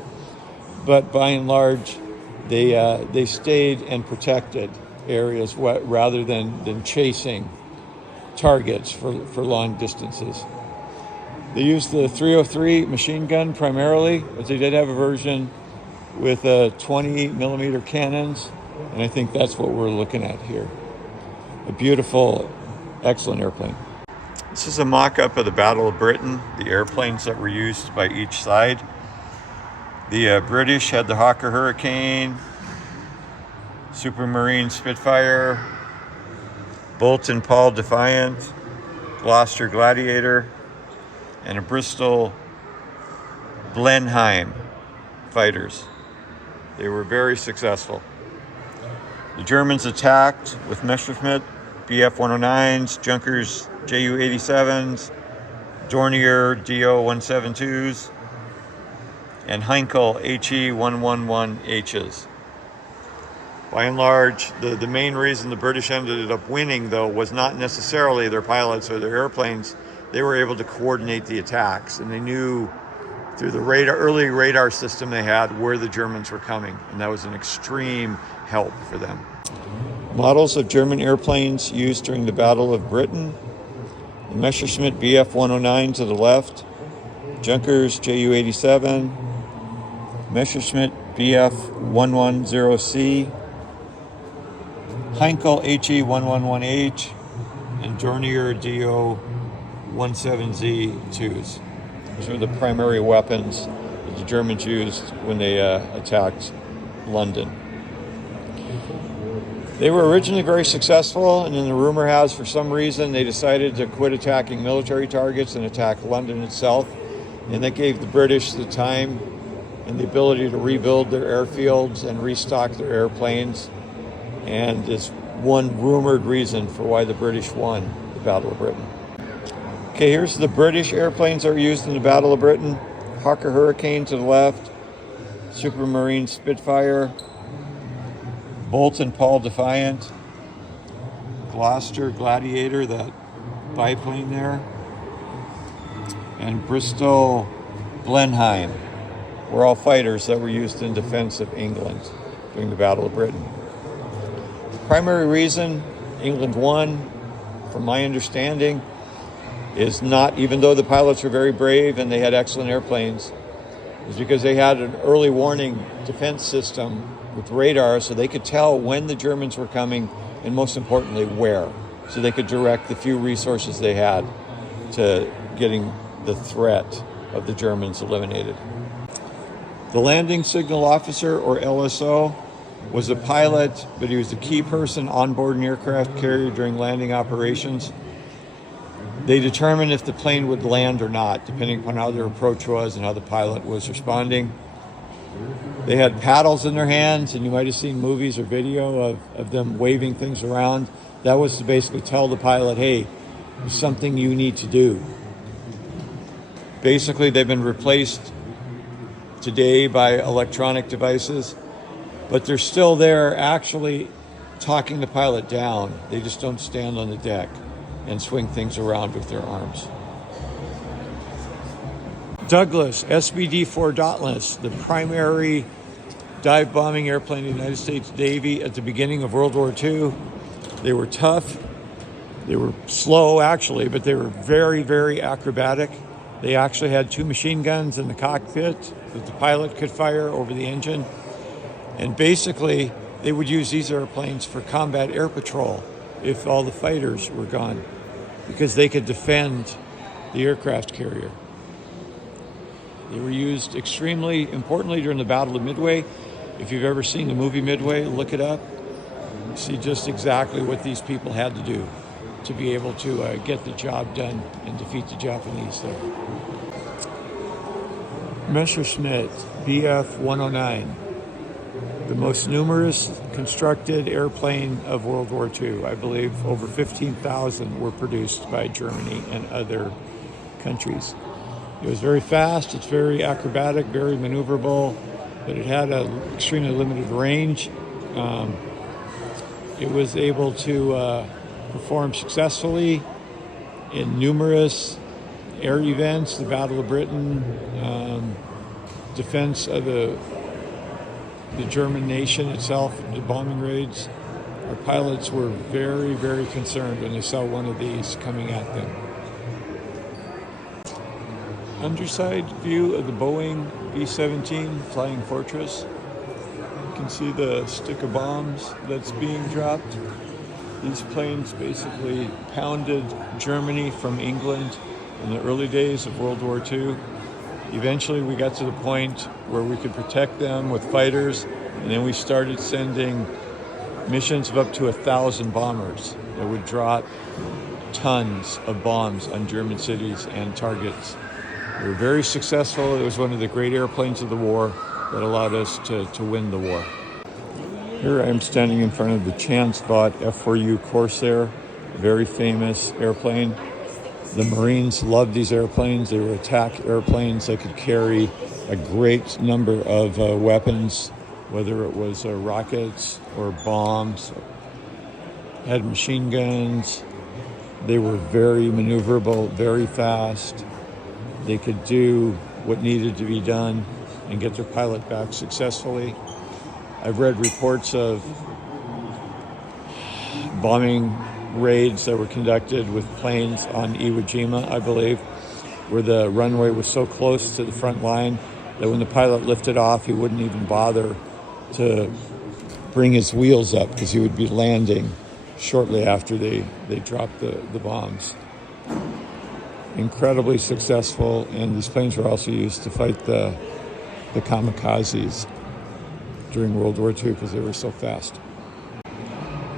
but by and large, they stayed and protected areas rather than chasing targets for long distances. They used the 303 machine gun primarily, but they did have a version with 20 millimeter cannons, and I think that's what we're looking at here. A beautiful, excellent airplane. This is a mock-up of the Battle of Britain, the airplanes that were used by each side. The British had the Hawker Hurricane, Supermarine Spitfire, Bolton Paul Defiant, Gloucester Gladiator, and a Bristol Blenheim fighters. They were very successful. The Germans attacked with Messerschmitt Bf-109s, Junkers Ju-87s, Dornier Do-172s, and Heinkel He-111Hs. By and large, the main reason the British ended up winning, though, was not necessarily their pilots or their airplanes. They were able to coordinate the attacks, and they knew through the early radar system they had where the Germans were coming, and that was an extreme help for them. Models of German airplanes used during the Battle of Britain: the Messerschmitt Bf-109 to the left, Junkers Ju-87, Messerschmitt Bf-110C, Heinkel He-111H, and Dornier Do-17Z2s. Those were the primary weapons that the Germans used when they attacked London. They were originally very successful, and then the rumor has, for some reason, they decided to quit attacking military targets and attack London itself. And that gave the British the time and the ability to rebuild their airfields and restock their airplanes. And is one rumored reason for why the British won the Battle of Britain. Okay, here's the British airplanes that were used in the Battle of Britain. Hawker Hurricane to the left, Supermarine Spitfire, Bolton Paul Defiant, Gloucester Gladiator, that biplane there, and Bristol Blenheim were all fighters that were used in defense of England during the Battle of Britain. The primary reason England won, from my understanding, is not, even though the pilots were very brave and they had excellent airplanes, is because they had an early warning defense system with radar, so they could tell when the Germans were coming, and most importantly, where. So they could direct the few resources they had to getting the threat of the Germans eliminated. The landing signal officer, or LSO, was a pilot, but he was a key person on board an aircraft carrier during landing operations. They determined if the plane would land or not, depending upon how their approach was and how the pilot was responding. They had paddles in their hands, and you might have seen movies or video of them waving things around. That was to basically tell the pilot, hey, there's something you need to do. Basically, they've been replaced today by electronic devices, but they're still there actually talking the pilot down. They just don't stand on the deck and swing things around with their arms. Douglas SBD-4 Dauntless, the primary dive bombing airplane of the United States Navy at the beginning of World War II. They were tough. They were slow, actually, but they were very, very acrobatic. They actually had 2 machine guns in the cockpit that the pilot could fire over the engine. And basically, they would use these airplanes for combat air patrol if all the fighters were gone, because they could defend the aircraft carrier. They were used extremely importantly during the Battle of Midway. If you've ever seen the movie Midway, look it up. See just exactly what these people had to do to be able to get the job done and defeat the Japanese there. Messerschmitt Bf-109, the most numerous constructed airplane of World War II. I believe over 15,000 were produced by Germany and other countries. It was very fast, it's very acrobatic, very maneuverable, but it had an extremely limited range. It was able to perform successfully in numerous air events, the Battle of Britain, defense of the German nation itself, the bombing raids. Our pilots were very, very concerned when they saw one of these coming at them. Underside view of the Boeing B-17 Flying Fortress. You can see the stick of bombs that's being dropped. These planes basically pounded Germany from England in the early days of World War II. Eventually we got to the point where we could protect them with fighters, and then we started sending missions of up to 1,000 bombers. that would drop tons of bombs on German cities and targets. They were very successful. It was one of the great airplanes of the war that allowed us to win the war. Here I am standing in front of the Chance-bought F4U Corsair, a very famous airplane. The Marines loved these airplanes. They were attack airplanes that could carry a great number of weapons, whether it was rockets or bombs, had machine guns. They were very maneuverable, very fast. They could do what needed to be done and get their pilot back successfully. I've read reports of bombing raids that were conducted with planes on Iwo Jima, I believe, where the runway was so close to the front line that when the pilot lifted off, he wouldn't even bother to bring his wheels up because he would be landing shortly after they dropped the bombs. Incredibly successful, and these planes were also used to fight the kamikazes during World War II because they were so fast.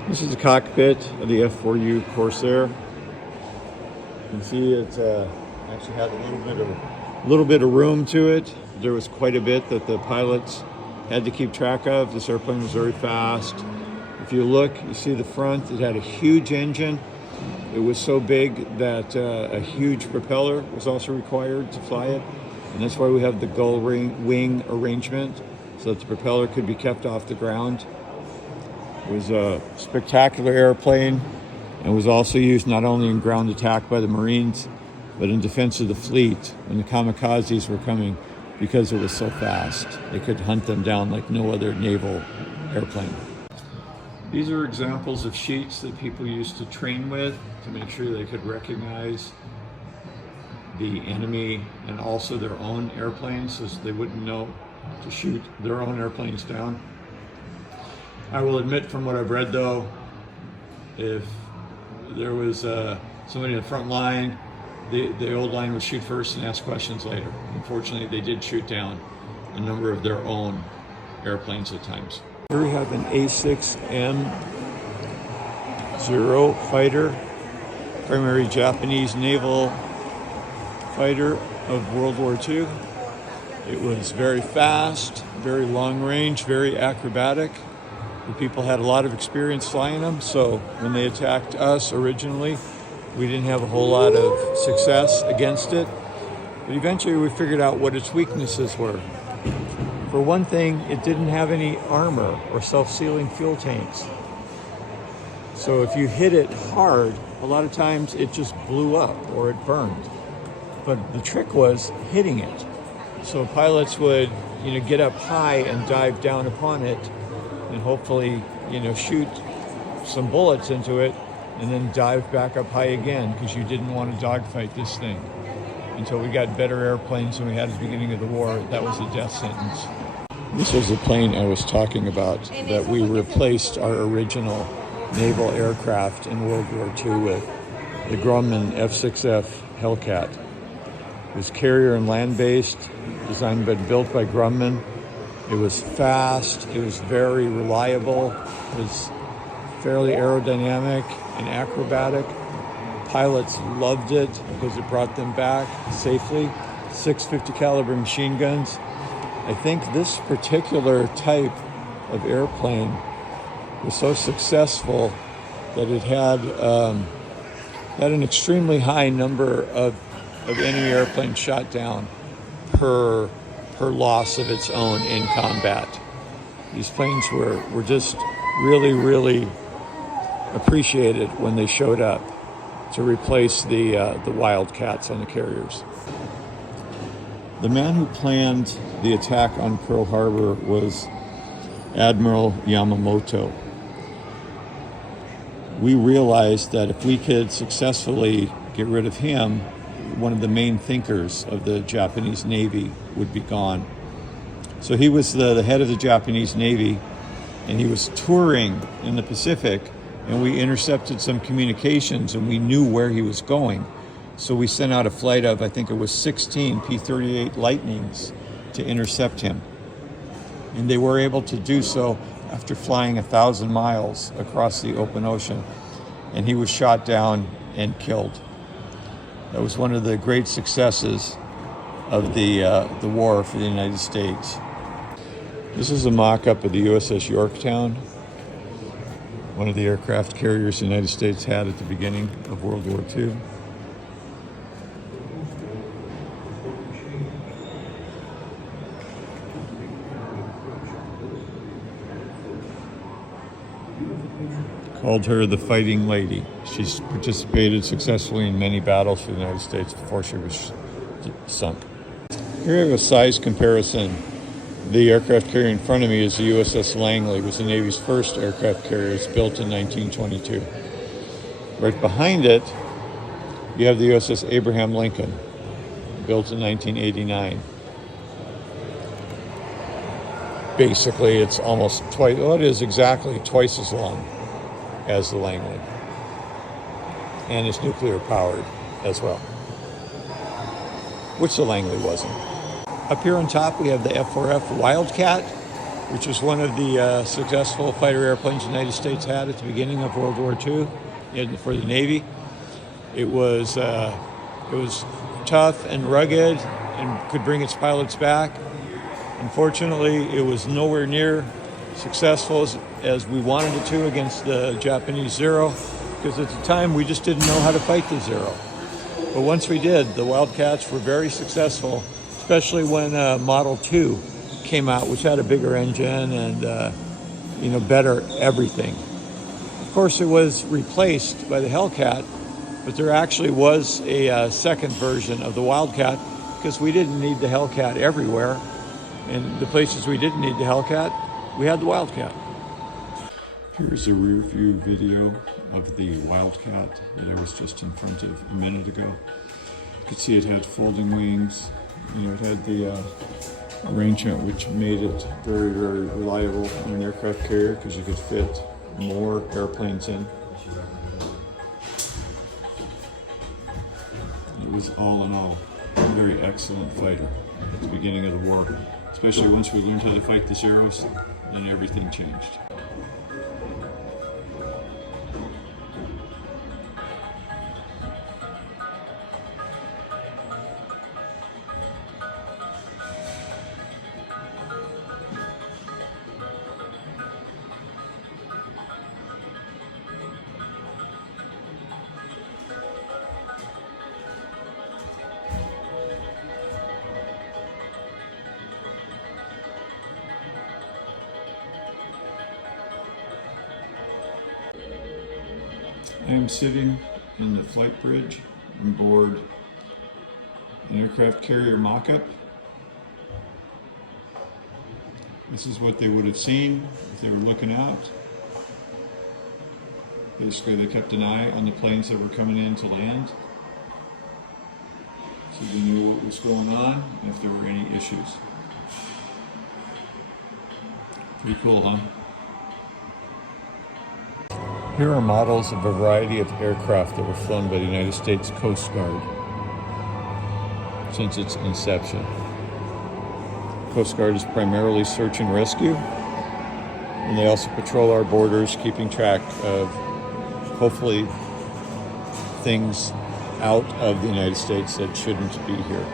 This is the cockpit of the F4U Corsair. You can see it actually had a little bit of room to it. There was quite a bit that the pilots had to keep track of. This airplane was very fast. If you look, you see the front, it had a huge engine. It was so big that a huge propeller was also required to fly it. And that's why we have the gull wing arrangement, so that the propeller could be kept off the ground. It was a spectacular airplane and was also used not only in ground attack by the Marines, but in defense of the fleet when the kamikazes were coming, because it was so fast. They could hunt them down like no other naval airplane. These are examples of sheets that people used to train with to make sure they could recognize the enemy and also their own airplanes, so they wouldn't know to shoot their own airplanes down. I will admit, from what I've read though, if there was somebody in the front line, the old line would shoot first and ask questions later. Unfortunately, they did shoot down a number of their own airplanes at times. Here we have an A6M0 fighter, primary Japanese naval fighter of World War II. It was very fast, very long range, very acrobatic. The people had a lot of experience flying them, so when they attacked us originally, we didn't have a whole lot of success against it. But eventually we figured out what its weaknesses were. For one thing, it didn't have any armor or self-sealing fuel tanks. So if you hit it hard, a lot of times it just blew up or it burned. But the trick was hitting it. So pilots would, get up high and dive down upon it and hopefully, shoot some bullets into it and then dive back up high again, because you didn't want to dogfight this thing. Until we got better airplanes than we had at the beginning of the war, that was a death sentence. This was the plane I was talking about that we replaced our original naval aircraft in World War II with, the Grumman F6F Hellcat. It was carrier and land-based, designed and built by Grumman. It was fast, it was very reliable, it was fairly aerodynamic and acrobatic. Pilots loved it because it brought them back safely. 650 caliber machine guns. I think this particular type of airplane was so successful that it had an extremely high number of enemy airplanes shot down per loss of its own in combat. These planes were just really, really appreciated when they showed up to replace the Wildcats on the carriers. The man who planned the attack on Pearl Harbor was Admiral Yamamoto. We realized that if we could successfully get rid of him, one of the main thinkers of the Japanese Navy would be gone. So he was the head of the Japanese Navy, and he was touring in the Pacific, and we intercepted some communications and we knew where he was going. So we sent out a flight of, I think it was 16 P-38 Lightnings to intercept him. And they were able to do so after flying 1,000 miles across the open ocean. and he was shot down and killed. That was one of the great successes of the war for the United States. This is a mock-up of the USS Yorktown, one of the aircraft carriers the United States had at the beginning of World War II. Called her the Fighting Lady. She's participated successfully in many battles for the United States before she was sunk. Here we have a size comparison. The aircraft carrier in front of me is the USS Langley. It was the Navy's first aircraft carrier. It's built in 1922. Right behind it, you have the USS Abraham Lincoln, built in 1989. Basically, it's almost twice, well, it is exactly twice as long as the Langley. And it's nuclear powered as well, which the Langley wasn't. Up here on top, we have the F-4F Wildcat, which was one of the successful fighter airplanes the United States had at the beginning of World War II for the Navy. It was tough and rugged and could bring its pilots back. Unfortunately, it was nowhere near successful as we wanted it to against the Japanese Zero, because at the time we just didn't know how to fight the Zero. But once we did, the Wildcats were very successful, especially when Model 2 came out, which had a bigger engine and better everything. Of course, it was replaced by the Hellcat, but there actually was a second version of the Wildcat, because we didn't need the Hellcat everywhere. And the places we didn't need the Hellcat, we had the Wildcat. Here's a rear view video of the Wildcat that I was just in front of a minute ago. You could see it had folding wings. It had the arrangement which made it very, very reliable on an aircraft carrier, because you could fit more airplanes in. It was all in all a very excellent fighter at the beginning of the war. Especially once we learned how to fight the Zeros, then everything changed. I am sitting in the flight bridge on board an aircraft carrier mock-up. This is what they would have seen if they were looking out. Basically, they kept an eye on the planes that were coming in to land, so they knew what was going on and if there were any issues. Pretty cool, huh? Here are models of a variety of aircraft that were flown by the United States Coast Guard since its inception. Coast Guard is primarily search and rescue, and they also patrol our borders, keeping track of, hopefully, things out of the United States that shouldn't be here.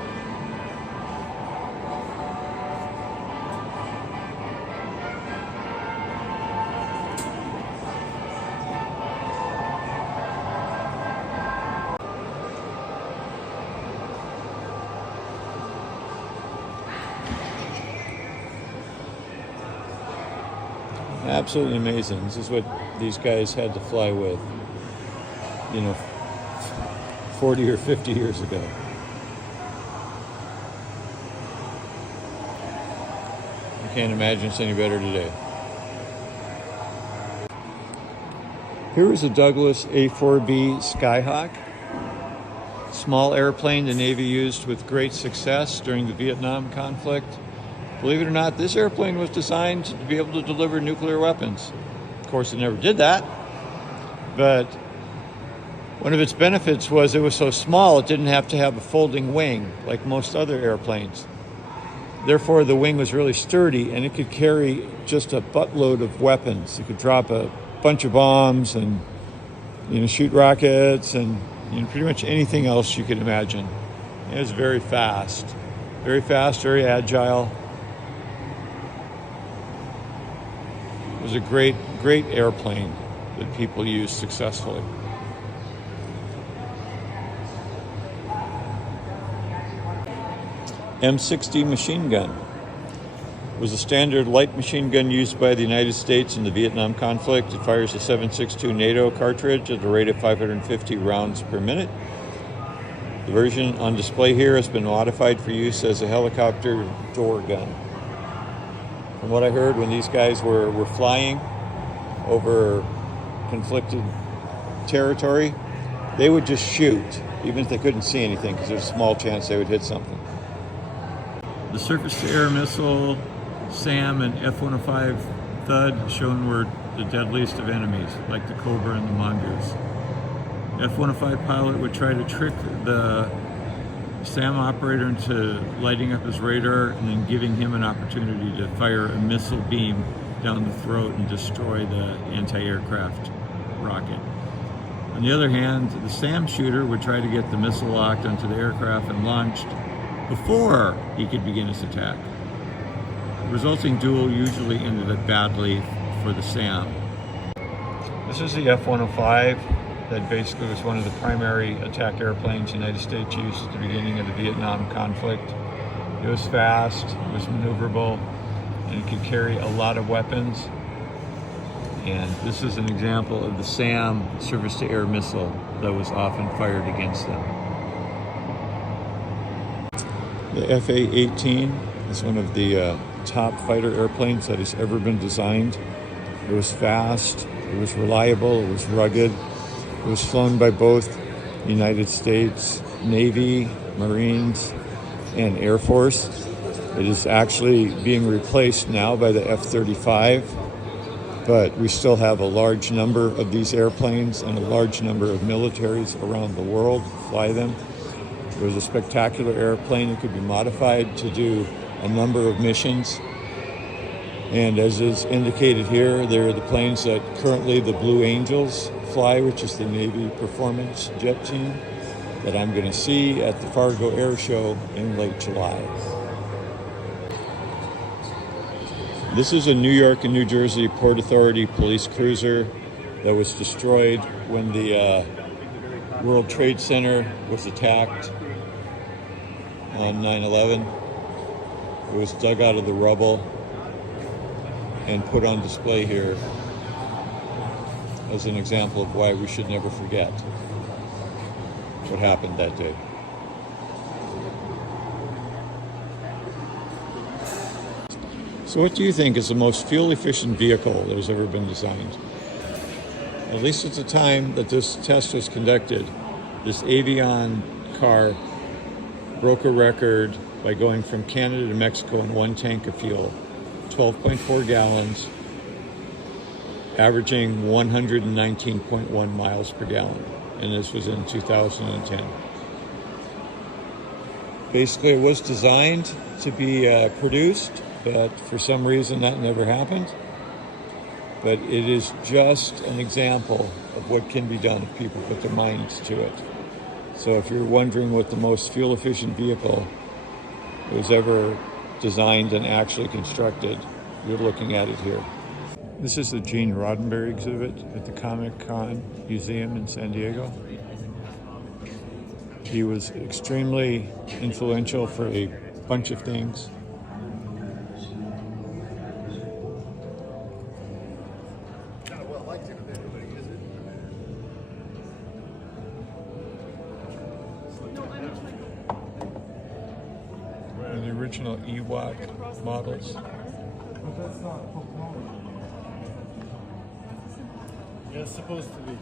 Absolutely amazing. This is what these guys had to fly with, 40 or 50 years ago. I can't imagine it's any better today. Here is a Douglas A4B Skyhawk, small airplane the Navy used with great success during the Vietnam conflict. Believe it or not, this airplane was designed to be able to deliver nuclear weapons. Of course, it never did that, but one of its benefits was it was so small it didn't have to have a folding wing like most other airplanes. Therefore, the wing was really sturdy, and it could carry just a buttload of weapons. It could drop a bunch of bombs and shoot rockets and pretty much anything else you could imagine. It was very fast, very agile. It was a great airplane that people used successfully. M60 machine gun was a standard light machine gun used by the United States in the Vietnam conflict. It fires a 7.62 NATO cartridge at a rate of 550 rounds per minute. The version on display here has been modified for use as a helicopter door gun. From what I heard, when these guys were flying over conflicted territory, they would just shoot, even if they couldn't see anything, because there's a small chance they would hit something. The surface-to-air missile, SAM, and F-105 Thud shown were the deadliest of enemies, like the Cobra and the Mongoose. F-105 pilot would try to trick the SAM operator into lighting up his radar and then giving him an opportunity to fire a missile beam down the throat and destroy the anti-aircraft rocket. On the other hand, the SAM shooter would try to get the missile locked onto the aircraft and launched before he could begin his attack. The resulting duel usually ended up badly for the SAM. This is the F-105 that basically was one of the primary attack airplanes the United States used at the beginning of the Vietnam conflict. It was fast, it was maneuverable, and it could carry a lot of weapons. And this is an example of the SAM surface-to-air missile that was often fired against them. The FA-18 is one of the top fighter airplanes that has ever been designed. It was fast, it was reliable, it was rugged. It was flown by both the United States Navy, Marines, and Air Force. It is actually being replaced now by the F-35, but we still have a large number of these airplanes and a large number of militaries around the world fly them. It was a spectacular airplane. It could be modified to do a number of missions. And as is indicated here, they're the planes that currently the Blue Angels fly, which is the Navy performance jet team that I'm going to see at the Fargo Air Show in late July. This is a New York and New Jersey Port Authority police cruiser that was destroyed when the World Trade Center was attacked on 9/11. It was dug out of the rubble and put on display here as an example of why we should never forget what happened that day. So what do you think is the most fuel-efficient vehicle that has ever been designed? At least at the time that this test was conducted, this Aviation car broke a record by going from Canada to Mexico in one tank of fuel, 12.4 gallons, averaging 119.1 miles per gallon. And this was in 2010. Basically, it was designed to be produced, but for some reason that never happened. But it is just an example of what can be done if people put their minds to it. So if you're wondering what the most fuel-efficient vehicle was ever designed and actually constructed, you're looking at it here. This is the Gene Roddenberry exhibit at the Comic-Con Museum in San Diego. He was extremely influential for a bunch of things. The original Ewok models. But that's not technology. Yeah, it's supposed to be.